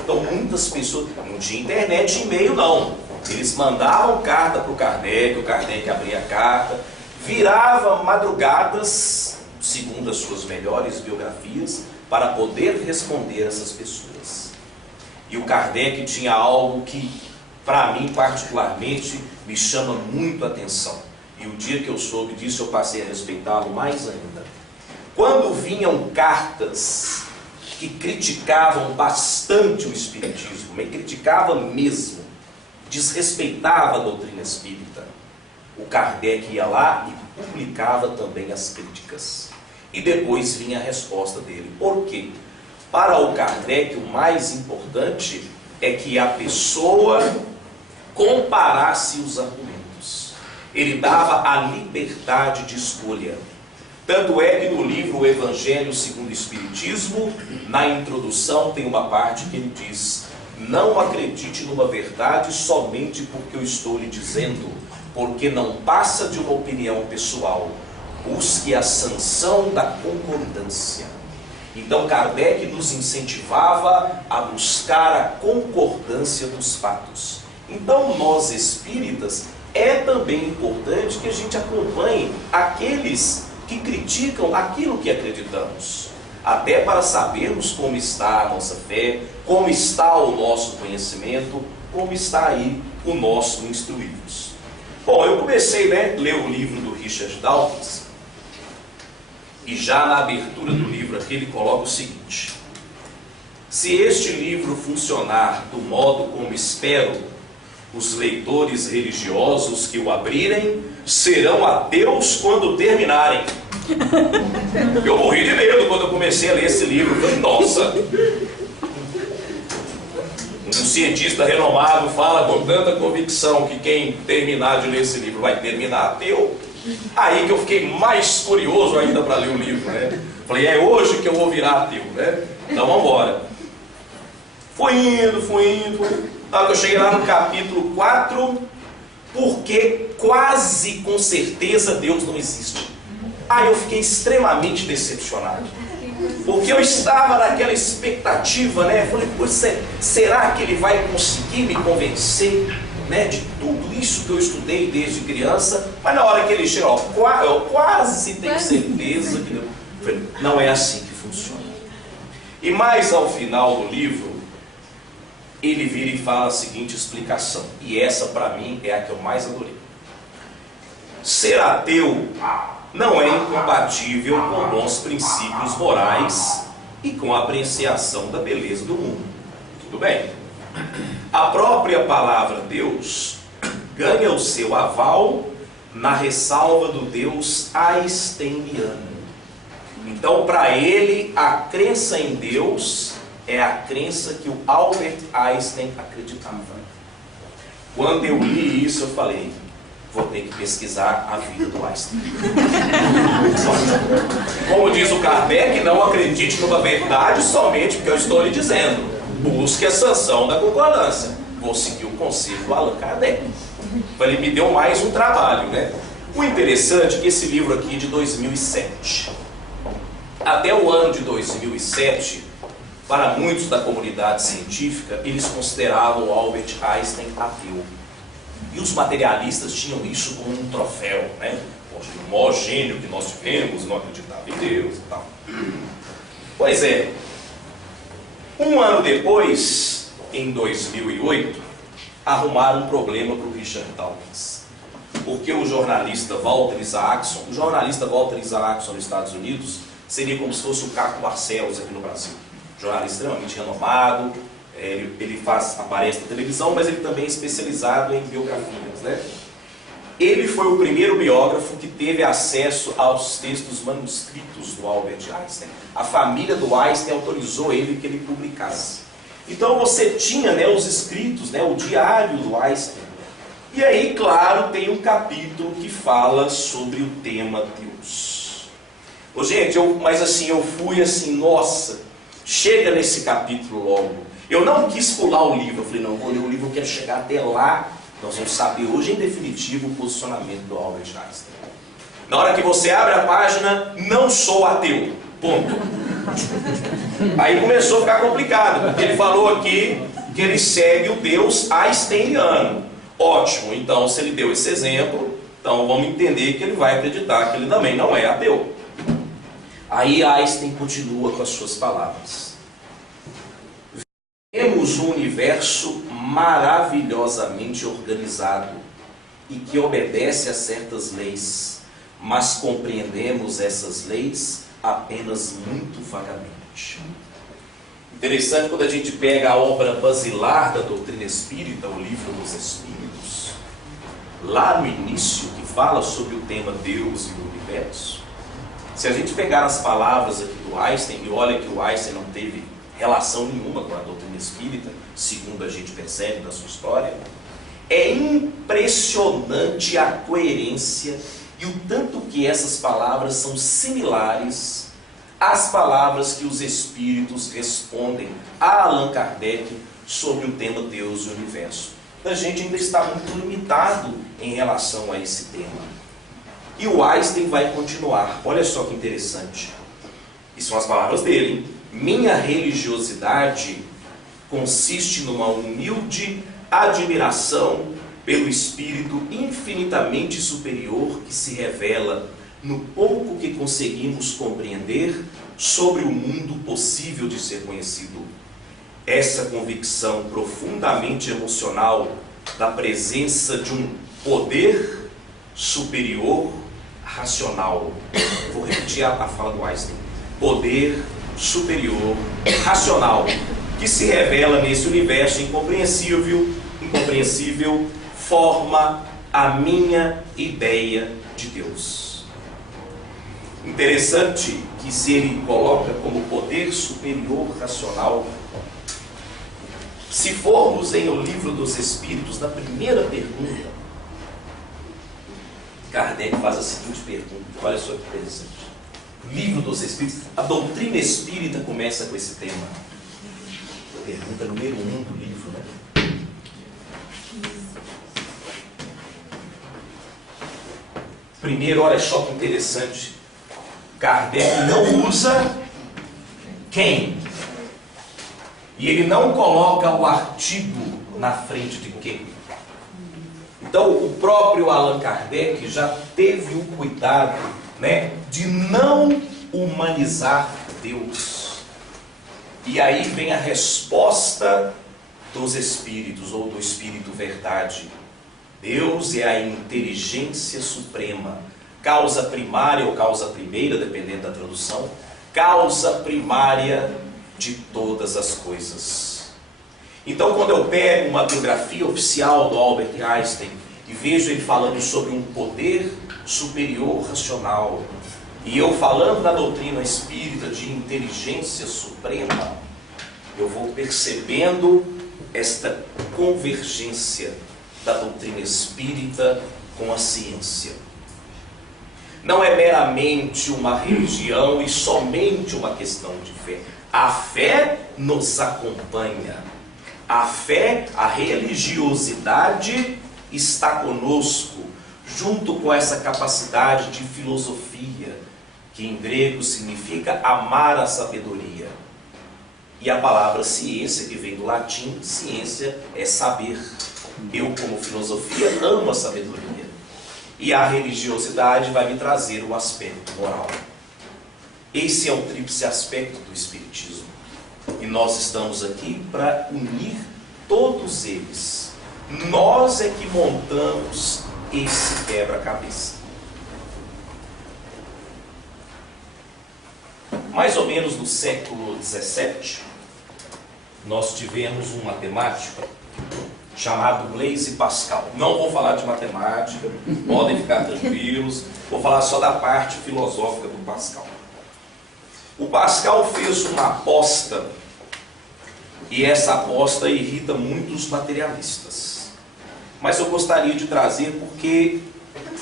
Então muitas pessoas, não tinha internet e e-mail não, eles mandavam carta para o Kardec abria a carta, virava madrugadas, segundo as suas melhores biografias, para poder responder essas pessoas. E o Kardec tinha algo que, para mim particularmente, me chama muito a atenção. E o dia que eu soube disso, eu passei a respeitá-lo mais ainda. Quando vinham cartas que criticavam bastante o Espiritismo, mas criticava mesmo, desrespeitava a doutrina espírita, o Kardec ia lá e publicava também as críticas. E depois vinha a resposta dele. Por quê? Para o Kardec, o mais importante é que a pessoa comparasse os argumentos. Ele dava a liberdade de escolha. Tanto é que no livro O Evangelho segundo o Espiritismo, na introdução tem uma parte que ele diz: não acredite numa verdade somente porque eu estou lhe dizendo, porque não passa de uma opinião pessoal. Busque a sanção da concordância. Então Kardec nos incentivava a buscar a concordância dos fatos. Então nós espíritas, é também importante que a gente acompanhe aqueles que criticam aquilo que acreditamos, até para sabermos como está a nossa fé, como está o nosso conhecimento, como está aí o nosso instruídos. Bom, eu comecei a ler o livro do Richard Dawkins, e já na abertura do livro aqui ele coloca o seguinte: se este livro funcionar do modo como espero, os leitores religiosos que o abrirem serão ateus quando terminarem. Eu morri de medo quando eu comecei a ler esse livro. Falei, nossa! Um cientista renomado fala com tanta convicção que quem terminar de ler esse livro vai terminar ateu. Aí que eu fiquei mais curioso ainda para ler o livro, né? Falei, é hoje que eu vou virar ateu, né? Então vamos embora. Fui indo. Então, eu cheguei lá no capítulo 4, porque quase com certeza Deus não existe. Aí eu fiquei extremamente decepcionado, porque eu estava naquela expectativa, né? Falei, será que ele vai conseguir me convencer, né, de tudo isso que eu estudei desde criança? Mas na hora que ele chega, eu quase tenho certeza que não é assim que funciona. E mais ao final do livro, ele vira e fala a seguinte explicação, e essa para mim é a que eu mais adorei: ser ateu não é incompatível com bons princípios morais e com a apreciação da beleza do mundo. Tudo bem. A própria palavra Deus ganha o seu aval na ressalva do Deus einsteiniano. Então, para ele, a crença em Deus é a crença que o Albert Einstein acreditava. Quando eu li isso, eu falei, vou ter que pesquisar a vida do Einstein. Como diz o Kardec, não acredite numa verdade somente porque eu estou lhe dizendo. Busque a sanção da concordância. Vou seguir o conselho do Allan Kardec. Ele me deu mais um trabalho, né? O interessante é que esse livro aqui é de 2007. Até o ano de 2007, para muitos da comunidade científica, eles consideravam o Albert Einstein ateu. E os materialistas tinham isso como um troféu, né? Poxa, o maior gênio que nós tivemos não acreditava em Deus e tal. Pois é, Um ano depois, em 2008, arrumaram um problema para o Richard Dawkins. Porque o jornalista Walter Isaacson nos Estados Unidos seria como se fosse o Caco Barcelos aqui no Brasil. Jornalista extremamente renomado, ele aparece na televisão, mas ele também é especializado em biografias, né? Ele foi o primeiro biógrafo que teve acesso aos textos manuscritos do Albert Einstein. A família do Einstein autorizou ele que ele publicasse. Então você tinha, né, os escritos, né, o diário do Einstein. E aí, claro, tem um capítulo que fala sobre o tema Deus. Ô, gente, mas assim, eu fui assim, nossa, chega nesse capítulo logo. Eu não quis pular o livro, eu falei, não, vou ler o livro, eu quero chegar até lá. Nós vamos saber hoje em definitivo o posicionamento do Albert Einstein. Na hora que você abre a página, não sou ateu, ponto. Aí começou a ficar complicado, porque ele falou aqui que ele segue o Deus einsteiniano. Ótimo, então se ele deu esse exemplo, então vamos entender que ele vai acreditar que ele também não é ateu. Aí Einstein continua com as suas palavras. Vemos um universo maravilhosamente organizado e que obedece a certas leis, mas compreendemos essas leis apenas muito vagamente. Interessante quando a gente pega a obra basilar da doutrina espírita, o Livro dos Espíritos, lá no início, que fala sobre o tema Deus e o universo. Se a gente pegar as palavras aqui do Einstein, e olha que o Einstein não teve relação nenhuma com a doutrina espírita, segundo a gente percebe na sua história, é impressionante a coerência e o tanto que essas palavras são similares às palavras que os espíritos respondem a Allan Kardec sobre o tema Deus e o universo. A gente ainda está muito limitado em relação a esse tema. E o Einstein vai continuar. Olha só que interessante. E são as palavras dele, hein? Minha religiosidade consiste numa humilde admiração pelo espírito infinitamente superior que se revela no pouco que conseguimos compreender sobre o mundo possível de ser conhecido. Essa convicção profundamente emocional da presença de um poder superior racional. Vou repetir a fala do Einstein. Poder superior racional que se revela nesse universo incompreensível, forma a minha ideia de Deus. Interessante que se ele coloca como poder superior racional, se formos em O Livro dos Espíritos, na primeira pergunta, Kardec faz a seguinte pergunta, olha só que interessante. Livro dos Espíritos, a doutrina espírita começa com esse tema. Pergunta número 1 do livro, né? Primeiro, olha só que interessante. Kardec não usa quem. E ele não coloca o artigo na frente de quem. Então, o próprio Allan Kardec já teve o cuidado, né, de não humanizar Deus. E aí vem a resposta dos espíritos, ou do Espírito Verdade. Deus é a inteligência suprema, causa primária ou causa primeira, dependendo da tradução, causa primária de todas as coisas. Então, quando eu pego uma biografia oficial do Albert Einstein e vejo ele falando sobre um poder superior racional, e eu falando na doutrina espírita de inteligência suprema, eu vou percebendo esta convergência da doutrina espírita com a ciência. Não é meramente uma religião e somente uma questão de fé. A fé nos acompanha. A fé, a religiosidade está conosco, junto com essa capacidade de filosofia, que em grego significa amar a sabedoria. E a palavra ciência, que vem do latim, ciência é saber. Eu, como filosofia, amo a sabedoria. E a religiosidade vai me trazer o aspecto moral. Esse é o tríplice aspecto do Espiritismo. E nós estamos aqui para unir todos eles. Nós é que montamos esse quebra-cabeça. Mais ou menos no século XVII, nós tivemos um matemático chamado Blaise Pascal. Não vou falar de matemática, podem ficar tranquilos, vou falar só da parte filosófica do Pascal. O Pascal fez uma aposta, e essa aposta irrita muitos materialistas. Mas eu gostaria de trazer porque,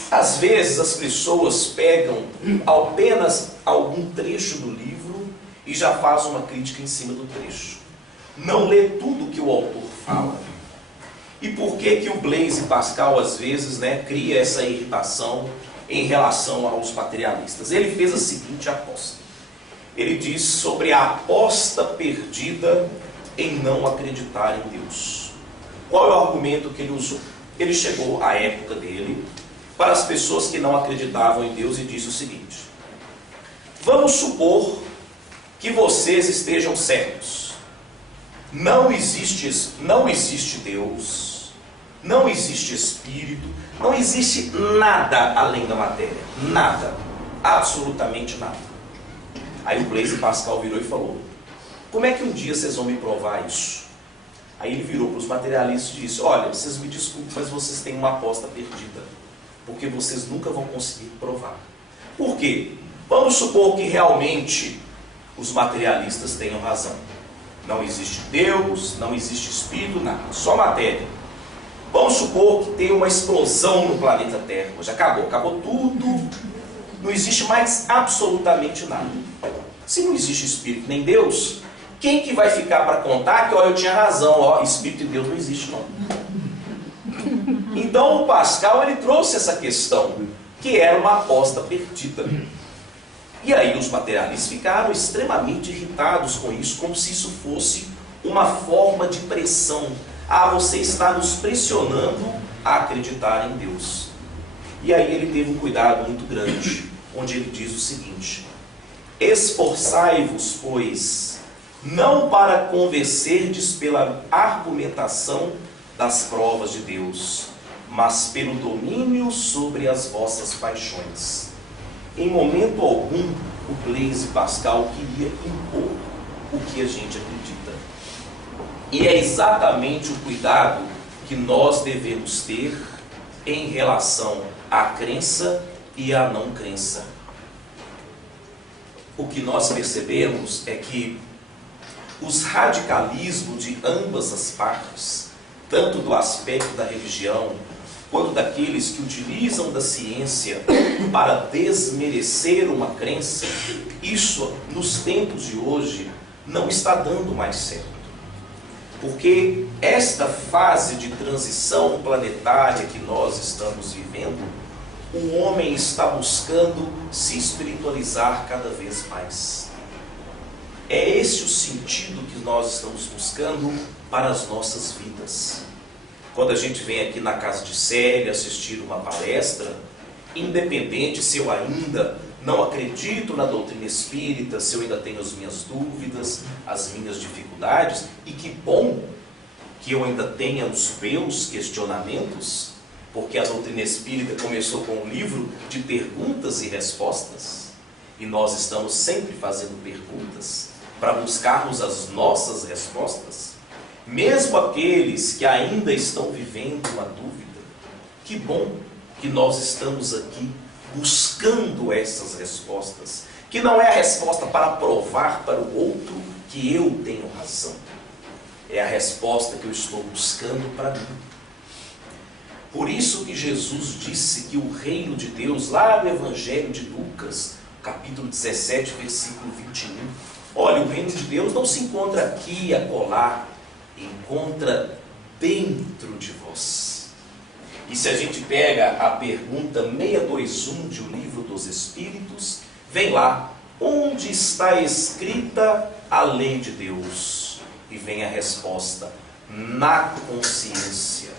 às vezes, as pessoas pegam apenas algum trecho do livro e já fazem uma crítica em cima do trecho. Não lê tudo que o autor fala. E por que o Blaise Pascal, às vezes, cria essa irritação em relação aos materialistas? Ele fez a seguinte aposta. Ele diz sobre a aposta perdida em não acreditar em Deus. Qual é o argumento que ele usou? Ele chegou à época dele para as pessoas que não acreditavam em Deus e disse o seguinte: vamos supor que vocês estejam certos. Não existe Deus, não existe Espírito, não existe nada além da matéria. Nada, absolutamente nada. Aí o Blaise Pascal virou e falou: como é que um dia vocês vão me provar isso? Aí ele virou para os materialistas e disse: olha, vocês me desculpem, mas vocês têm uma aposta perdida, porque vocês nunca vão conseguir provar. Por quê? Vamos supor que realmente os materialistas tenham razão. Não existe Deus, não existe Espírito, nada, só matéria. Vamos supor que tem uma explosão no planeta Terra. Já acabou tudo, não existe mais absolutamente nada. Se não existe Espírito nem Deus, quem que vai ficar para contar que eu tinha razão, Espírito e Deus não existe não. Então o Pascal ele trouxe essa questão, que era uma aposta perdida. E aí os materialistas ficaram extremamente irritados com isso, como se isso fosse uma forma de pressão. Você está nos pressionando a acreditar em Deus. E aí ele teve um cuidado muito grande, onde ele diz o seguinte: esforçai-vos, pois, não para convencerdes pela argumentação das provas de Deus, mas pelo domínio sobre as vossas paixões. Em momento algum, o Blaise Pascal queria impor o que a gente acredita. E é exatamente o cuidado que nós devemos ter em relação à crença e à não crença. O que nós percebemos é que os radicalismos de ambas as partes, tanto do aspecto da religião, quanto daqueles que utilizam da ciência para desmerecer uma crença, isso, nos tempos de hoje, não está dando mais certo. Porque esta fase de transição planetária que nós estamos vivendo, o homem está buscando se espiritualizar cada vez mais. É esse o sentido que nós estamos buscando para as nossas vidas. Quando a gente vem aqui na casa de Célia assistir uma palestra, independente se eu ainda não acredito na doutrina espírita, se eu ainda tenho as minhas dúvidas, as minhas dificuldades, e que bom que eu ainda tenha os meus questionamentos, porque a doutrina espírita começou com um livro de perguntas e respostas, e nós estamos sempre fazendo perguntas para buscarmos as nossas respostas. Mesmo aqueles que ainda estão vivendo uma dúvida, que bom que nós estamos aqui buscando essas respostas, que não é a resposta para provar para o outro que eu tenho razão, é a resposta que eu estou buscando para mim. Por isso que Jesus disse que o reino de Deus, lá no Evangelho de Lucas, capítulo 17, versículo 21, olha, o reino de Deus não se encontra aqui e acolá, encontra dentro de vós. E se a gente pega a pergunta 621 de O Livro dos Espíritos, vem lá: onde está escrita a lei de Deus? E vem a resposta: na consciência.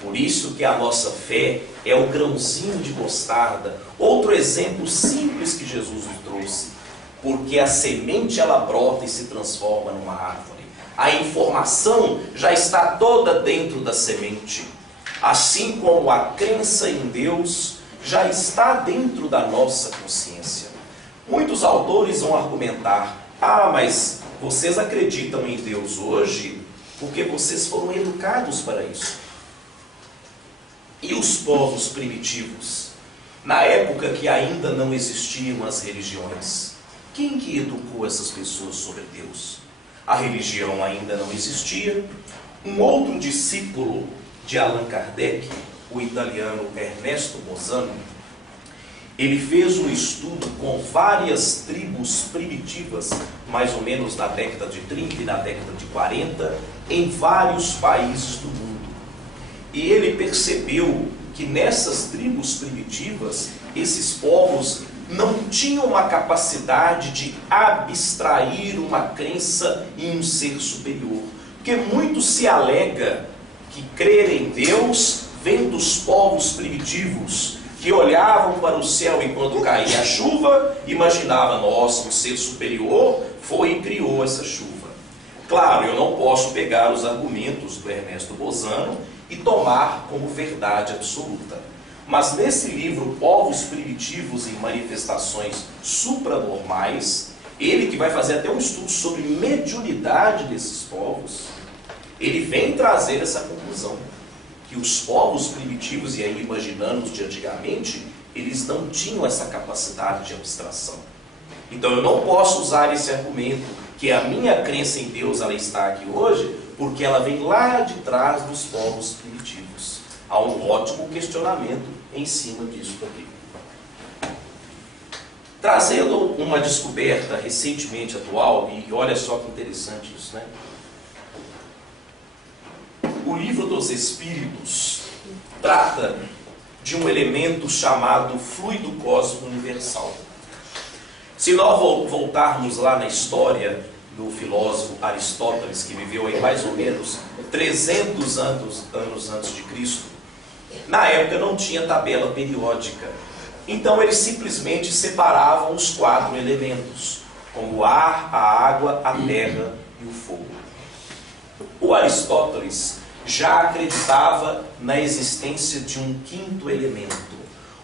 Por isso que a nossa fé é o grãozinho de mostarda. Outro exemplo simples que Jesus nos trouxe: porque a semente ela brota e se transforma numa árvore. A informação já está toda dentro da semente, assim como a crença em Deus já está dentro da nossa consciência. Muitos autores vão argumentar: ah, mas vocês acreditam em Deus hoje porque vocês foram educados para isso. E os povos primitivos, na época que ainda não existiam as religiões, quem que educou essas pessoas sobre Deus? A religião ainda não existia. Um outro discípulo de Allan Kardec, o italiano Ernesto Bolzano, ele fez um estudo com várias tribos primitivas, mais ou menos na década de 30 e na década de 40, em vários países do mundo. E ele percebeu que nessas tribos primitivas, esses povos não tinham uma capacidade de abstrair uma crença em um ser superior. Porque muito se alega que crer em Deus vem dos povos primitivos, que olhavam para o céu enquanto caía a chuva, imaginavam: nossa, um ser superior foi e criou essa chuva. Claro, eu não posso pegar os argumentos do Ernesto Bolzano e tomar como verdade absoluta. Mas nesse livro, Povos Primitivos e Manifestações Supranormais, ele que vai fazer até um estudo sobre mediunidade desses povos, ele vem trazer essa conclusão, que os povos primitivos, e aí imaginamos de antigamente, eles não tinham essa capacidade de abstração. Então eu não posso usar esse argumento, que a minha crença em Deus ela está aqui hoje, porque ela vem lá de trás dos povos primitivos. Há um ótimo questionamento em cima disso aqui. Trazendo uma descoberta recentemente atual, e olha só que interessante isso, né? O Livro dos Espíritos trata de um elemento chamado fluido cósmico universal. Se nós voltarmos lá na história do filósofo Aristóteles, que viveu aí mais ou menos 300 anos antes de Cristo, na época não tinha tabela periódica. Então eles simplesmente separavam os 4 elementos, como o ar, a água, a terra e o fogo. O Aristóteles já acreditava na existência de um 5º elemento,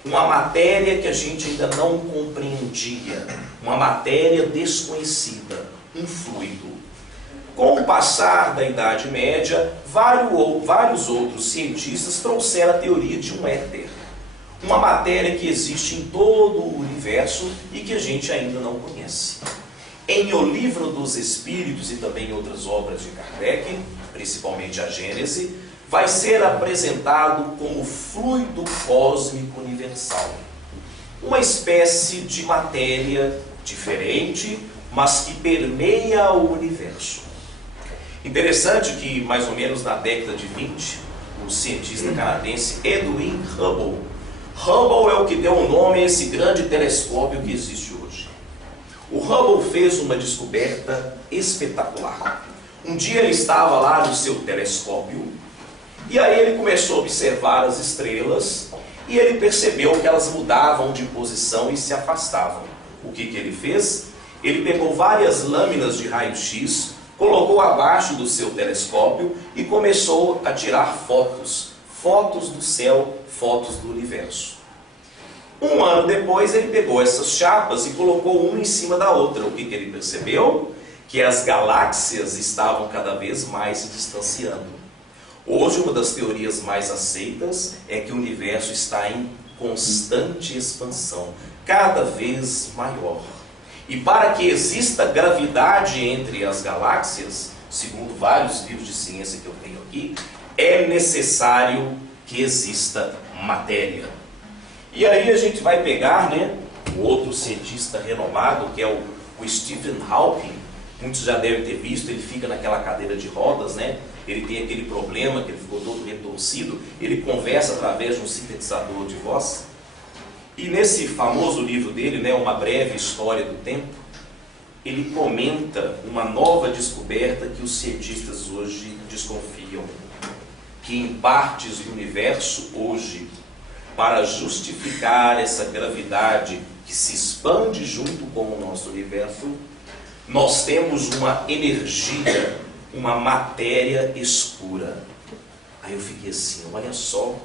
uma matéria que a gente ainda não compreendia, uma matéria desconhecida, um fluido. Com o passar da Idade Média, vários outros cientistas trouxeram a teoria de um éter, uma matéria que existe em todo o universo e que a gente ainda não conhece. Em O Livro dos Espíritos e também em outras obras de Kardec, principalmente a Gênese, vai ser apresentado como fluido cósmico universal. Uma espécie de matéria diferente, mas que permeia o universo. Interessante que, mais ou menos na década de 20, o cientista canadense Edwin Hubble é o que deu o nome a esse grande telescópio que existe hoje. O Hubble fez uma descoberta espetacular. Um dia ele estava lá no seu telescópio, e aí ele começou a observar as estrelas, e ele percebeu que elas mudavam de posição e se afastavam. O que ele fez? Ele pegou várias lâminas de raio-x, colocou abaixo do seu telescópio e começou a tirar fotos do céu, fotos do universo. Um ano depois ele pegou essas chapas e colocou uma em cima da outra. O que ele percebeu? Que as galáxias estavam cada vez mais se distanciando. Hoje, uma das teorias mais aceitas é que o universo está em constante expansão, cada vez maior. E para que exista gravidade entre as galáxias, segundo vários livros de ciência que eu tenho aqui, é necessário que exista matéria. E aí a gente vai pegar, né, o outro cientista renomado, que é o Stephen Hawking. Muitos já devem ter visto, ele fica naquela cadeira de rodas, né? Ele tem aquele problema que ele ficou todo retorcido, ele conversa através de um sintetizador de voz. E nesse famoso livro dele, né, Uma Breve História do Tempo, ele comenta uma nova descoberta que os cientistas hoje desconfiam, que em partes do universo hoje, para justificar essa gravidade que se expande junto com o nosso universo, nós temos uma energia, uma matéria escura. Aí eu fiquei assim, olha só,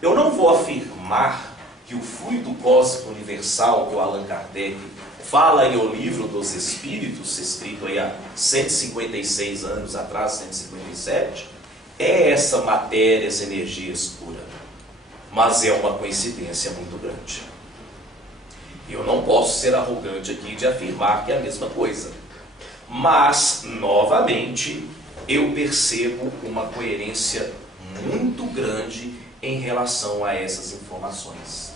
eu não vou afirmar que o fluido cósmico universal que o Allan Kardec fala em O Livro dos Espíritos, escrito aí há 156 anos atrás, 157, é essa matéria, essa energia escura. Mas é uma coincidência muito grande. Eu não posso ser arrogante aqui de afirmar que é a mesma coisa. Mas, novamente, eu percebo uma coerência muito grande em relação a essas informações.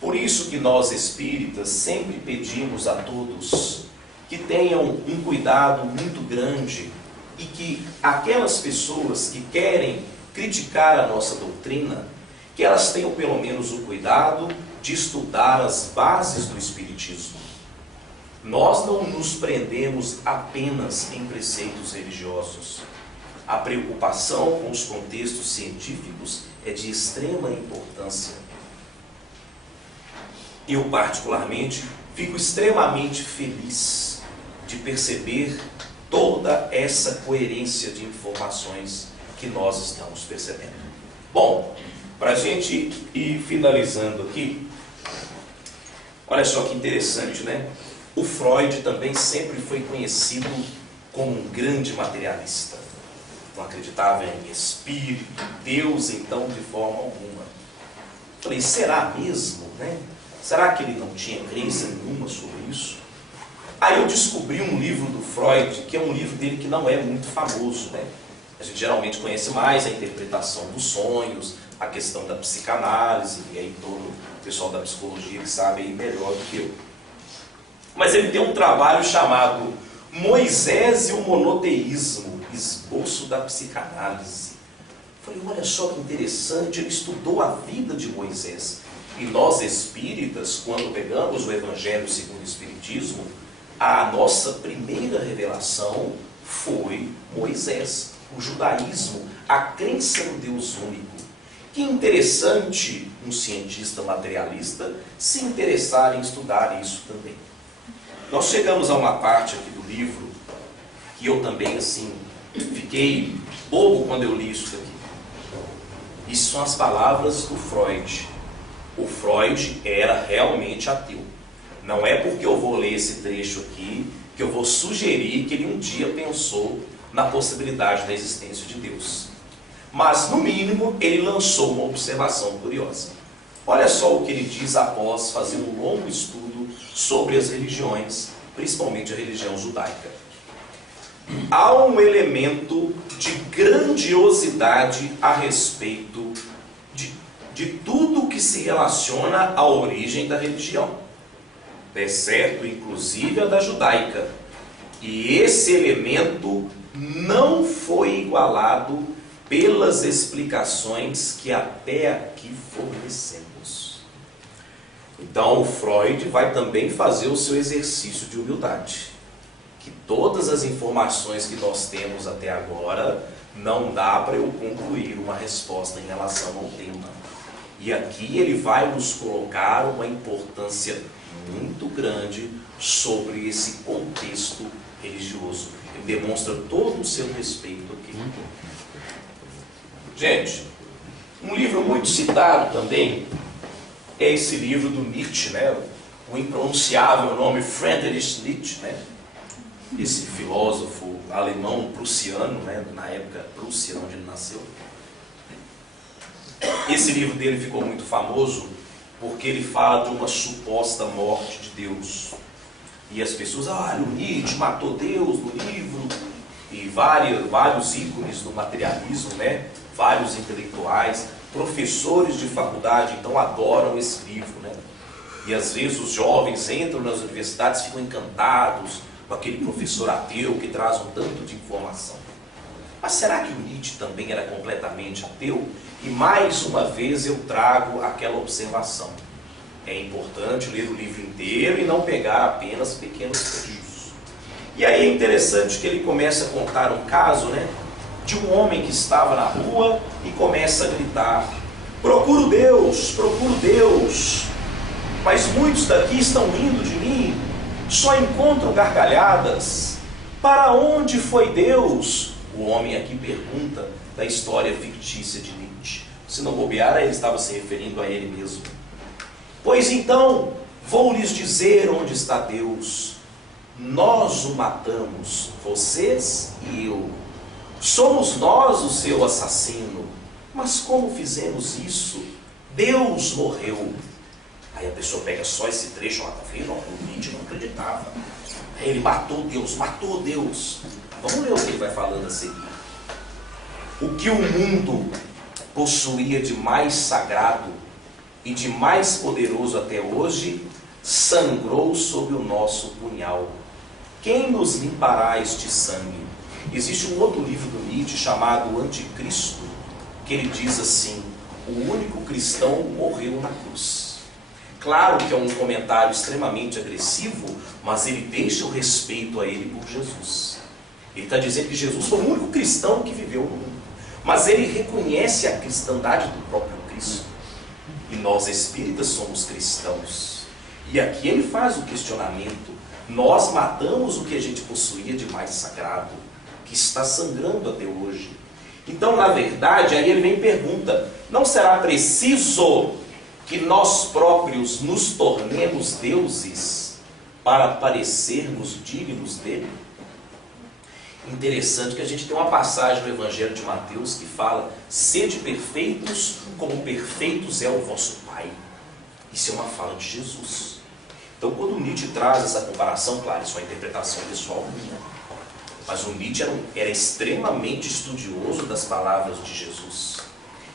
Por isso que nós espíritas sempre pedimos a todos que tenham um cuidado muito grande e que aquelas pessoas que querem criticar a nossa doutrina, que elas tenham pelo menos o cuidado de estudar as bases do Espiritismo. Nós não nos prendemos apenas em preceitos religiosos. A preocupação com os contextos científicos é de extrema importância. Eu, particularmente, fico extremamente feliz de perceber toda essa coerência de informações que nós estamos percebendo. Bom, para a gente ir finalizando aqui, olha só que interessante, né? O Freud também sempre foi conhecido como um grande materialista. Não acreditava em espírito, Deus, então, de forma alguma. Falei, será mesmo, né? Será que ele não tinha crença nenhuma sobre isso? Aí eu descobri um livro do Freud, que é um livro dele que não é muito famoso, né? A gente geralmente conhece mais a interpretação dos sonhos, a questão da psicanálise, e aí todo o pessoal da psicologia que sabe aí melhor do que eu. Mas ele tem um trabalho chamado Moisés e o Monoteísmo, esboço da psicanálise. Falei, olha só que interessante, ele estudou a vida de Moisés. E nós espíritas, quando pegamos o Evangelho segundo o Espiritismo, a nossa primeira revelação foi Moisés, o judaísmo, a crença no Deus único. Que interessante um cientista materialista se interessar em estudar isso também. Nós chegamos a uma parte aqui do livro que eu também, assim, fiquei bobo quando eu li isso aqui. Isso são as palavras do Freud. O Freud era realmente ateu. Não é porque eu vou ler esse trecho aqui que eu vou sugerir que ele um dia pensou na possibilidade da existência de Deus. Mas, no mínimo, ele lançou uma observação curiosa. Olha só o que ele diz após fazer um longo estudo sobre as religiões, principalmente a religião judaica. Há um elemento de grandiosidade a respeito de tudo que se relaciona à origem da religião, exceto inclusive a da judaica. E esse elemento não foi igualado pelas explicações que até aqui fornecemos. Então o Freud vai também fazer o seu exercício de humildade, que todas as informações que nós temos até agora não dá para eu concluir uma resposta em relação ao tema. E aqui ele vai nos colocar uma importância muito grande sobre esse contexto religioso. Ele demonstra todo o seu respeito aqui. Gente, um livro muito citado também é esse livro do Nietzsche, né? O impronunciável nome Friedrich Nietzsche, né? Esse filósofo alemão prussiano, né? Na época Prússia, onde ele nasceu. Esse livro dele ficou muito famoso porque ele fala de uma suposta morte de Deus. E as pessoas, o Nietzsche matou Deus no livro. E vários ícones do materialismo, né? Vários intelectuais, professores de faculdade, então adoram esse livro, né? E às vezes os jovens entram nas universidades e ficam encantados com aquele professor ateu que traz um tanto de informação. Mas será que o Nietzsche também era completamente ateu? E mais uma vez eu trago aquela observação. É importante ler o livro inteiro e não pegar apenas pequenos trechos. E aí é interessante que ele começa a contar um caso, né, de um homem que estava na rua e começa a gritar: procuro Deus, procuro Deus. mas muitos daqui estão rindo de mim, só encontram gargalhadas. Para onde foi Deus? O homem aqui pergunta da história fictícia de Nietzsche. Se não bobear, ele estava se referindo a ele mesmo. Pois então, vou lhes dizer onde está Deus. Nós o matamos, vocês e eu. Somos nós o seu assassino. Mas como fizemos isso? Deus morreu. Aí a pessoa pega só esse trecho, ela está vendo? O Nietzsche não acreditava. Aí ele matou Deus, matou Deus. Vamos ler o que ele vai falando a seguir. O que o mundo possuía de mais sagrado e de mais poderoso até hoje, sangrou sob o nosso punhal. Quem nos limpará este sangue? Existe um outro livro do Nietzsche chamado Anticristo, que ele diz assim: o único cristão morreu na cruz. Claro que é um comentário extremamente agressivo, mas ele deixa o respeito a ele por Jesus. Ele está dizendo que Jesus foi o único cristão que viveu no mundo, mas ele reconhece a cristandade do próprio Cristo. E nós espíritas somos cristãos. E aqui ele faz o questionamento: nós matamos o que a gente possuía de mais sagrado, que está sangrando até hoje. Então, na verdade, aí ele vem e pergunta: não será preciso que nós próprios nos tornemos deuses para parecermos dignos dele? Interessante que a gente tem uma passagem no Evangelho de Mateus que fala: sede perfeitos como perfeitos é o vosso Pai. Isso é uma fala de Jesus. Então, quando o Nietzsche traz essa comparação, claro, isso é uma interpretação pessoal minha, mas o Nietzsche era extremamente estudioso das palavras de Jesus.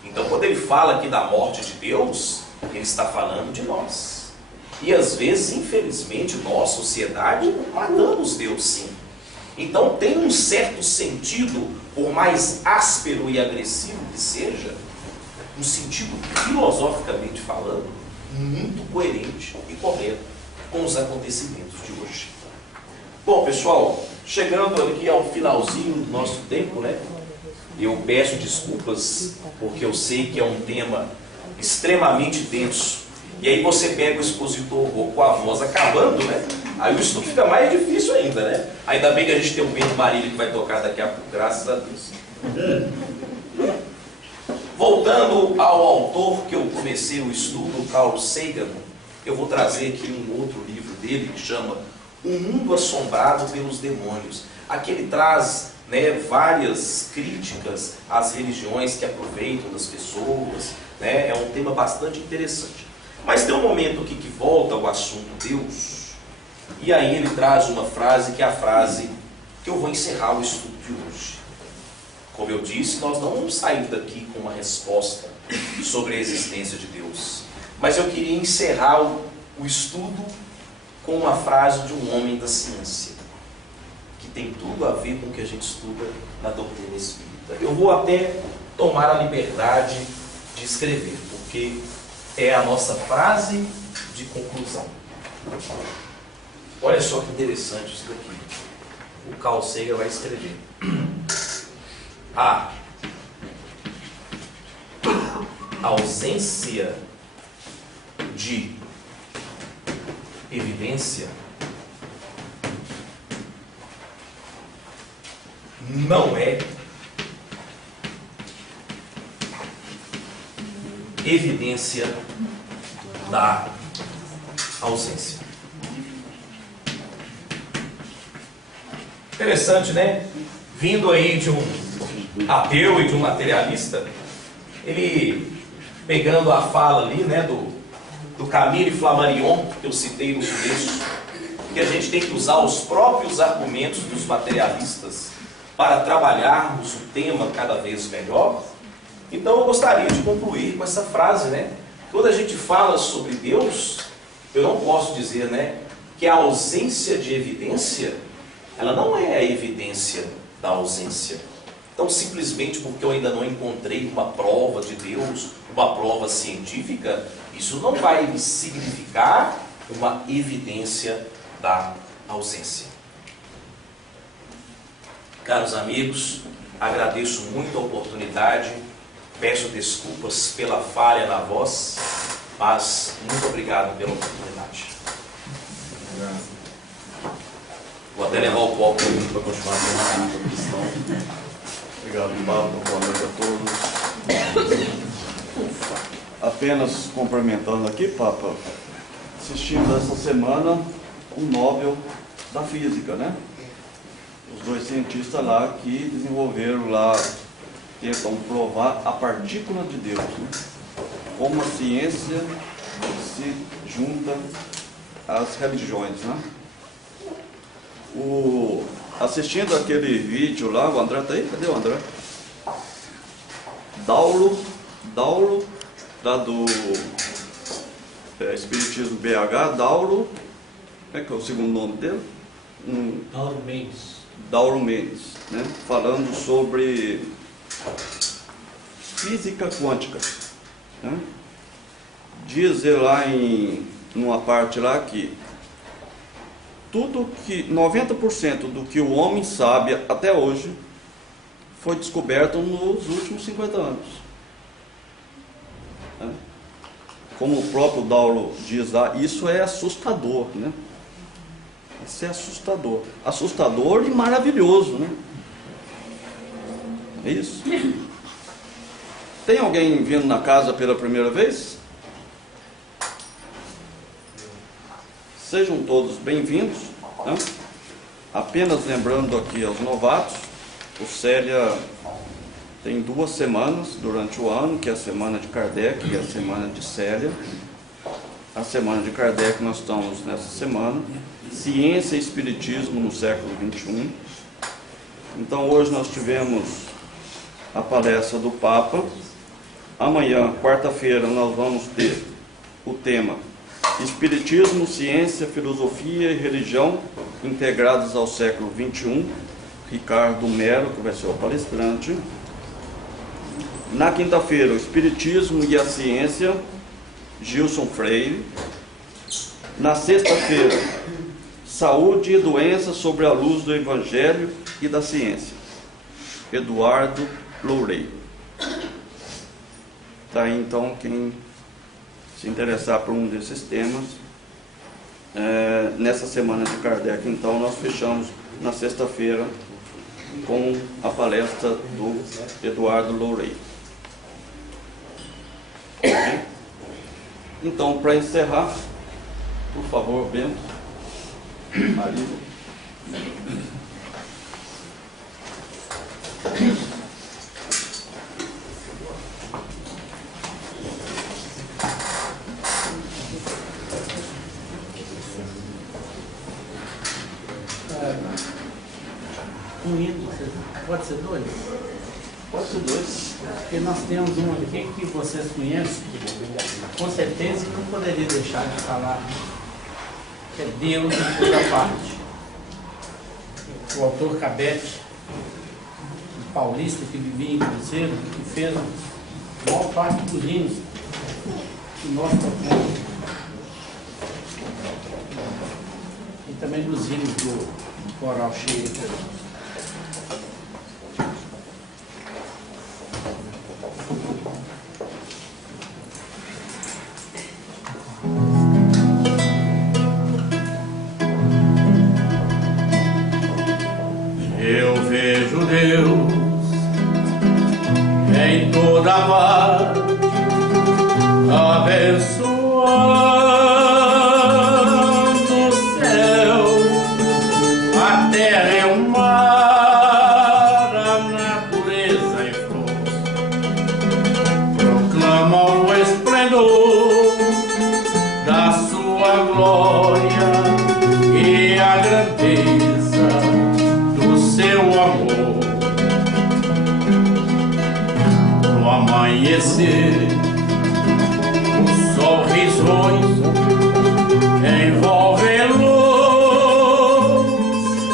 Então, quando ele fala aqui da morte de Deus, ele está falando de nós. E às vezes, infelizmente, nós, sociedade, matamos Deus sim. Então tem um certo sentido, por mais áspero e agressivo que seja, um sentido, filosoficamente falando, muito coerente e correto com os acontecimentos de hoje. Bom, pessoal, chegando aqui ao finalzinho do nosso tempo, né? Eu peço desculpas, porque eu sei que é um tema extremamente denso. E aí você pega o expositor com a voz acabando, né? Aí o estudo fica mais difícil ainda, né? Ainda bem que a gente tem o Bento Marília que vai tocar daqui a pouco, graças a Deus. Voltando ao autor que eu comecei o estudo, Carl Sagan, eu vou trazer aqui um outro livro dele que chama O Mundo Assombrado pelos Demônios. Aqui ele traz, né, várias críticas às religiões que aproveitam das pessoas, né? É um tema bastante interessante. Mas tem um momento aqui que volta ao assunto Deus, e aí ele traz uma frase que é a frase que eu vou encerrar o estudo de hoje. Como eu disse, nós não vamos sair daqui com uma resposta sobre a existência de Deus, mas eu queria encerrar o estudo com uma frase de um homem da ciência, que tem tudo a ver com o que a gente estuda na doutrina espírita. Eu vou até tomar a liberdade de escrever, porque é a nossa frase de conclusão. Olha só que interessante isso daqui. O Carl Sagan vai escrever: a ausência de evidência não é evidência da ausência. Interessante, né? Vindo aí de um ateu e de um materialista, ele pegando a fala ali, né, do Camille Flammarion, que eu citei no começo, que a gente tem que usar os próprios argumentos dos materialistas para trabalharmos o tema cada vez melhor. Então eu gostaria de concluir com essa frase, né? Quando a gente fala sobre Deus, eu não posso dizer, né, que a ausência de evidência, ela não é a evidência da ausência. Então, simplesmente porque eu ainda não encontrei uma prova de Deus, uma prova científica, isso não vai significar uma evidência da ausência. Caros amigos, agradeço muito a oportunidade, peço desculpas pela falha na voz, Mas muito obrigado pela oportunidade. Vou até levar o copo para continuar com a questão. Obrigado, Papa. Boa noite a todos. Apenas complementando aqui, Papa, assistimos essa semana o Nobel da Física, né? Os dois cientistas lá que desenvolveram lá, tentam provar a partícula de Deus, né? Como a ciência se junta às religiões, né? Assistindo aquele vídeo lá, o André tá aí? Cadê o André? Daulo, lá do Espiritismo BH, Daulo, como é que é o segundo nome dele? Dauro Mendes, né? Falando sobre física quântica, né? Diz ele lá numa parte lá que 90% do que o homem sabe até hoje foi descoberto nos últimos 50 anos. Né? Como o próprio Daulo diz lá, isso é assustador, né? Isso é assustador. Assustador e maravilhoso, né? É isso. Tem alguém vindo na casa pela primeira vez? Sejam todos bem-vindos, né? Apenas lembrando aqui aos novatos, o Célia tem 2 semanas durante o ano, que é a semana de Kardec e a semana de Célia. A semana de Kardec nós estamos nessa semana, Ciência e Espiritismo no século XXI. Então hoje nós tivemos a palestra do Papa. Amanhã, quarta-feira, nós vamos ter o tema Espiritismo, Ciência, Filosofia e Religião integrados ao século XXI. Ricardo Melo, que vai ser o palestrante. Na quinta-feira, o Espiritismo e a Ciência, Gilson Freire. Na sexta-feira, Saúde e Doença sob a luz do Evangelho e da Ciência, Eduardo Loureiro. Tá aí, então, quem se interessar por um desses temas, nessa semana de Kardec, então, nós fechamos na sexta-feira com a palestra do Eduardo Loureiro. Então, para encerrar, por favor, Bento, Maria. Pode ser 2? Pode ser 2. Porque nós temos um aqui que vocês conhecem, com certeza, e não poderia deixar de falar, que é Deus em toda parte. O autor Cabete, um paulista que vivia em Cruzeiro, que fez a maior parte dos hinos que nós tocamos. E também dos hinos do Coral Cheio. Eu vejo Deus em toda parte, abençoando o céu, a terra e o mar, a natureza e flor. Proclamam o esplendor da sua glória e a grandeza seu amor. No amanhecer, o sol risonho envolve luz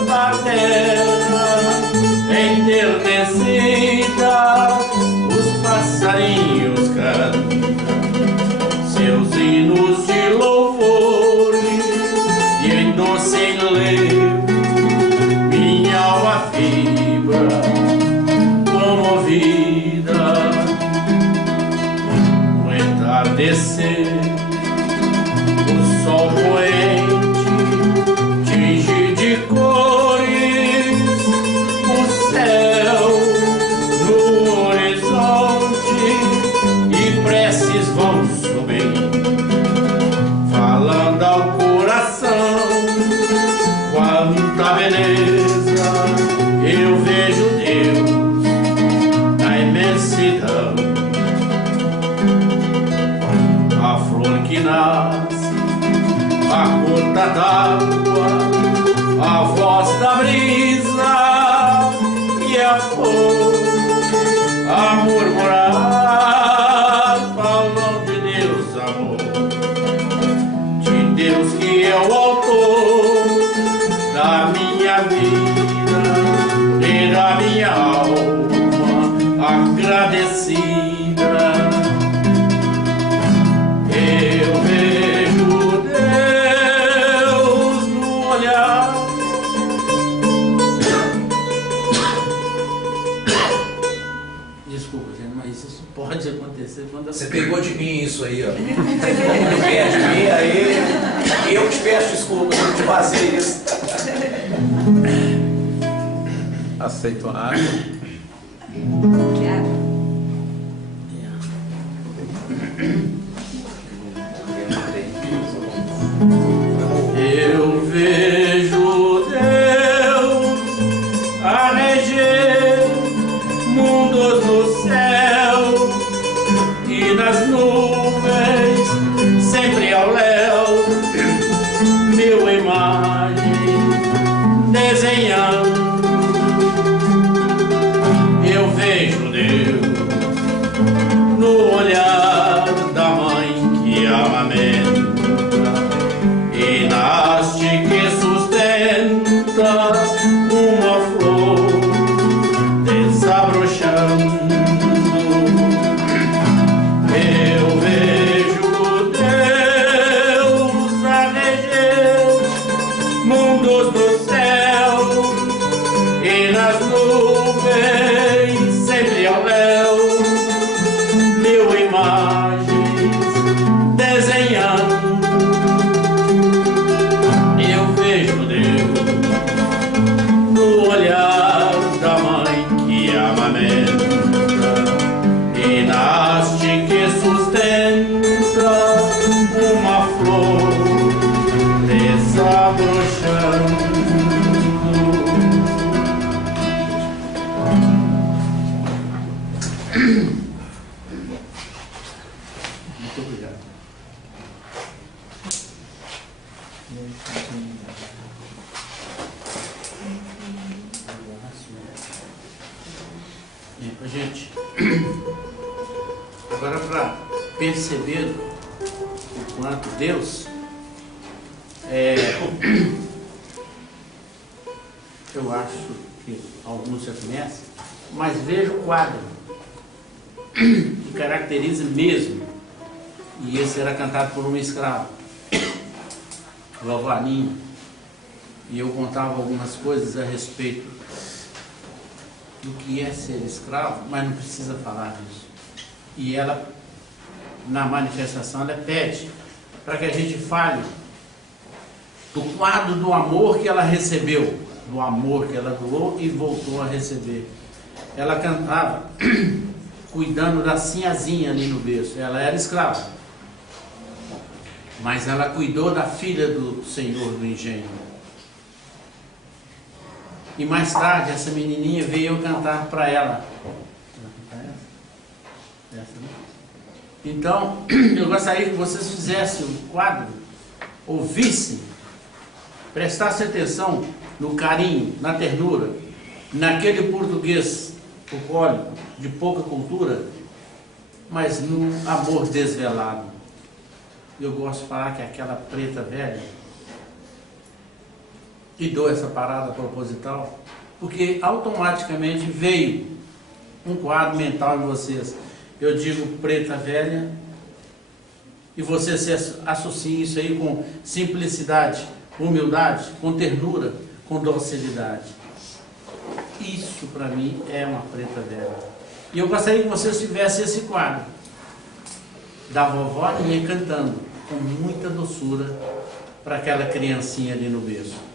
da terra enternecida, os passarinhos cantam seus hinos de louvores e em doce enlevo minha alma vibra, comovida, no entardecer tão sublime, falando ao coração quanta beleza. Eu vejo Deus na imensidão, a flor que nasce, a gota d'água, a voz da brisa e a flor a murmurar, falam de Deus, amor, de Deus que é o autor da minha vida e da minha alma agradecida. Eu vejo Deus no olhar. Desculpa, gente, mas isso pode acontecer quando Você pegou de mim isso aí, ó. Pegou de mim, aí eu te peço desculpas por te fazer isso. Aceito a água. Eu vejo Deus a reger mundos no céu e nas nuvens, sempre ao léu, mil imagens desenhando. Eu vejo Deus no olhar da mãe que amamenta e na haste que sustenta uma flor desabrochando. Eu vejo Deus a reger mundos do céu e nas nuvens, sempre ao léu, mil imagens desenhando. Eu vejo Deus no olhar da mãe que amamenta e na haste que sustenta uma flor desabrochando. Muito obrigado. Gente, agora para perceber o quanto Deus eu acho que alguns já conhecem, mas veja o quadro que caracteriza mesmo, e esse era cantado por um escravo, Louvaninho, e eu contava algumas coisas a respeito do que é ser escravo, mas não precisa falar disso. E ela, na manifestação, ela pede para que a gente fale do quadro do amor que ela recebeu, do amor que ela doou e voltou a receber. Ela cantava cuidando da sinhazinha ali no berço. Ela era escrava, mas ela cuidou da filha do senhor do engenho. E mais tarde essa menininha veio cantar para ela. Então, eu gostaria que vocês fizessem o quadro, ouvissem, prestassem atenção no carinho, na ternura, naquele português bucólico, de pouca cultura, mas no amor desvelado. Eu gosto de falar que é aquela preta velha, e dou essa parada proposital, porque automaticamente veio um quadro mental em vocês. Eu digo preta velha, e você se associa isso aí com simplicidade, humildade, com ternura, com docilidade. Isso para mim é uma preta velha. E eu gostaria que vocês tivessem esse quadro da vovó Aninha cantando com muita doçura para aquela criancinha ali no berço.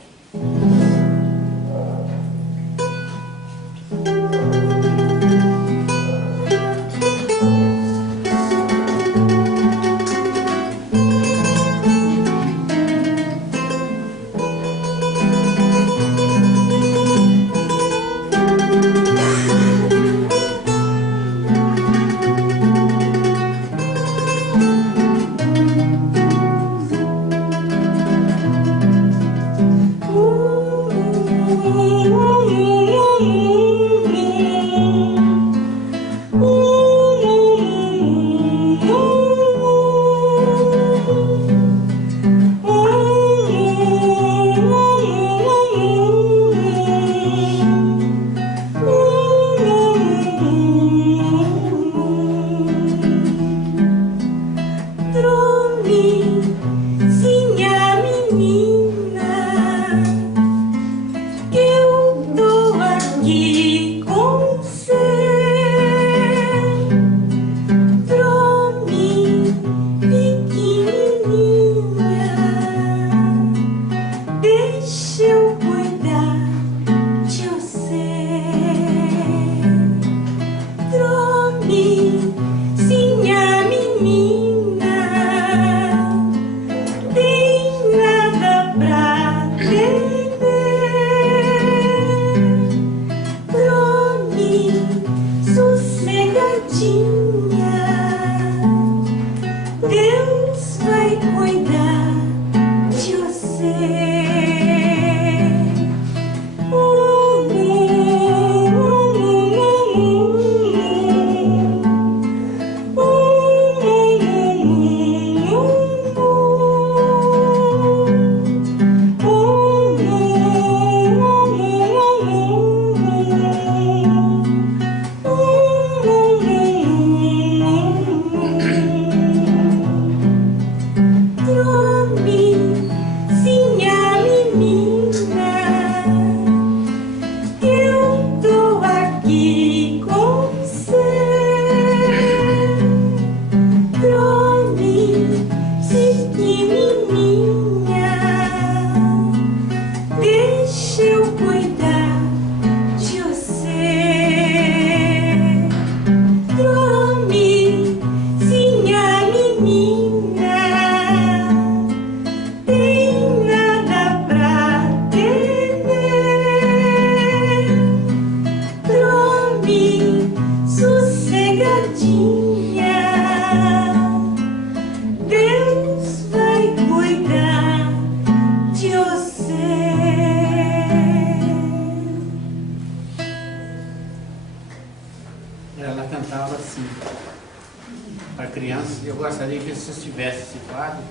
criança, e eu gostaria que vocês tivessem esse quadro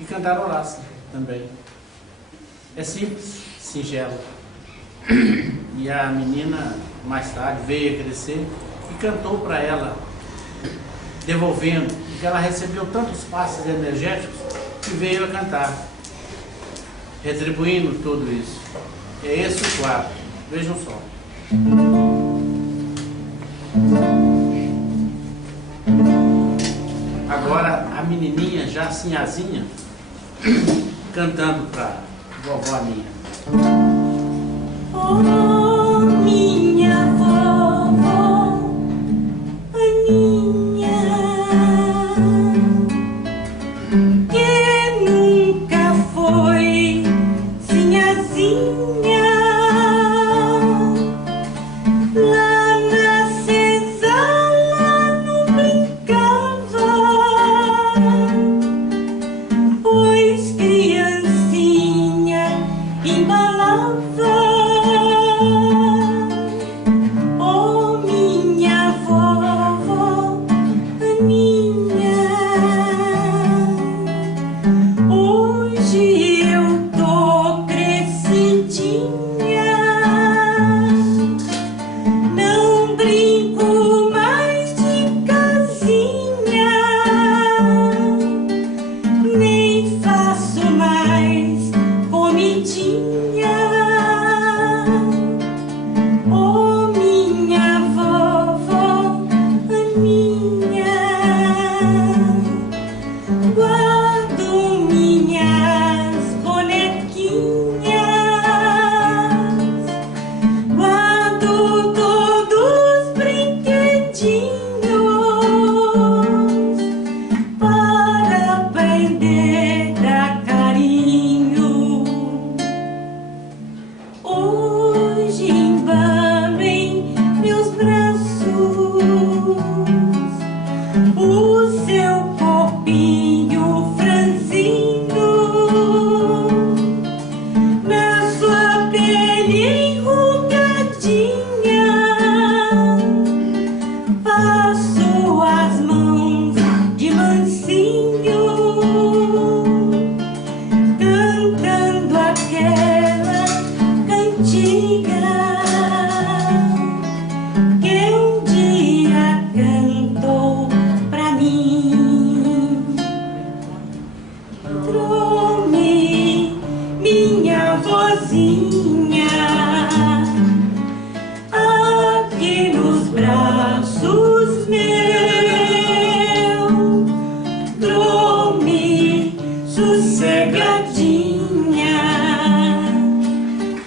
e cantaroulassem também. É simples, singelo. E a menina, mais tarde, veio a crescer e cantou para ela, devolvendo, porque ela recebeu tantos passes energéticos que veio a cantar, retribuindo tudo isso. É esse o quadro. Vejam só. Agora a menininha, já sinhazinha, cantando para vovó Aninha. Oh, minha vovó Aninha, que nunca foi sinhazinha, lá na senzala não brincava, pois criancinha embalava. Oh, minha vovó Aninha, hoje eu tô crescidinha, não brinco mais de casinha, nem faço mais comidinha. Oh, minha vovó Aninha, guardo minhas bonequinhas, guardo todos os brinquedinhos para aprender a dar carinho. Hoje embalo em meus braços o seu corpinho franzino, na sua pele enrugadinha, passo as mãos de mansinho, cantando aquela cantiga que um dia cantou pra mim. Trome, minha vozinha, aqui nos braços meus. Trome, sossegadinha,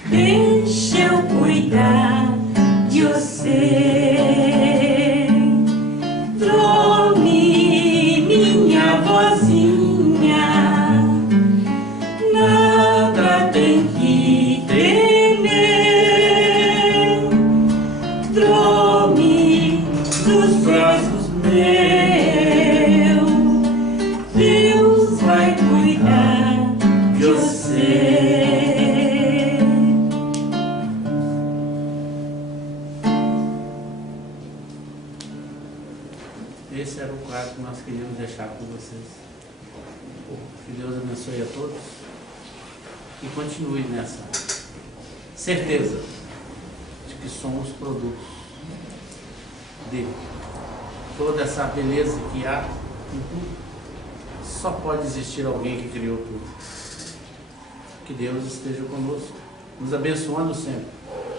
deixa eu cuidar de você. Trome, minha vozinha, nada tem que temer. Trome, dos braços meus, Deus vai cuidar de você. Esse era o quadro que nós queríamos deixar com vocês. Que Deus abençoe a todos e continue nessa certeza de que somos produtos dele. Toda essa beleza que há em tudo, só pode existir alguém que criou tudo. Que Deus esteja conosco, nos abençoando sempre.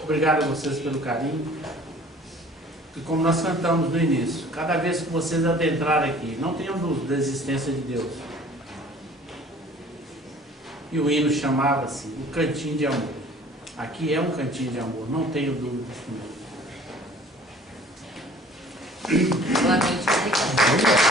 Obrigado a vocês pelo carinho. E como nós cantamos no início, cada vez que vocês adentrarem aqui, não tenham dúvida da existência de Deus. E o hino chamava-se o Cantinho de Amor. Aqui é um cantinho de amor, não tenho dúvidas também. Boa noite, obrigada.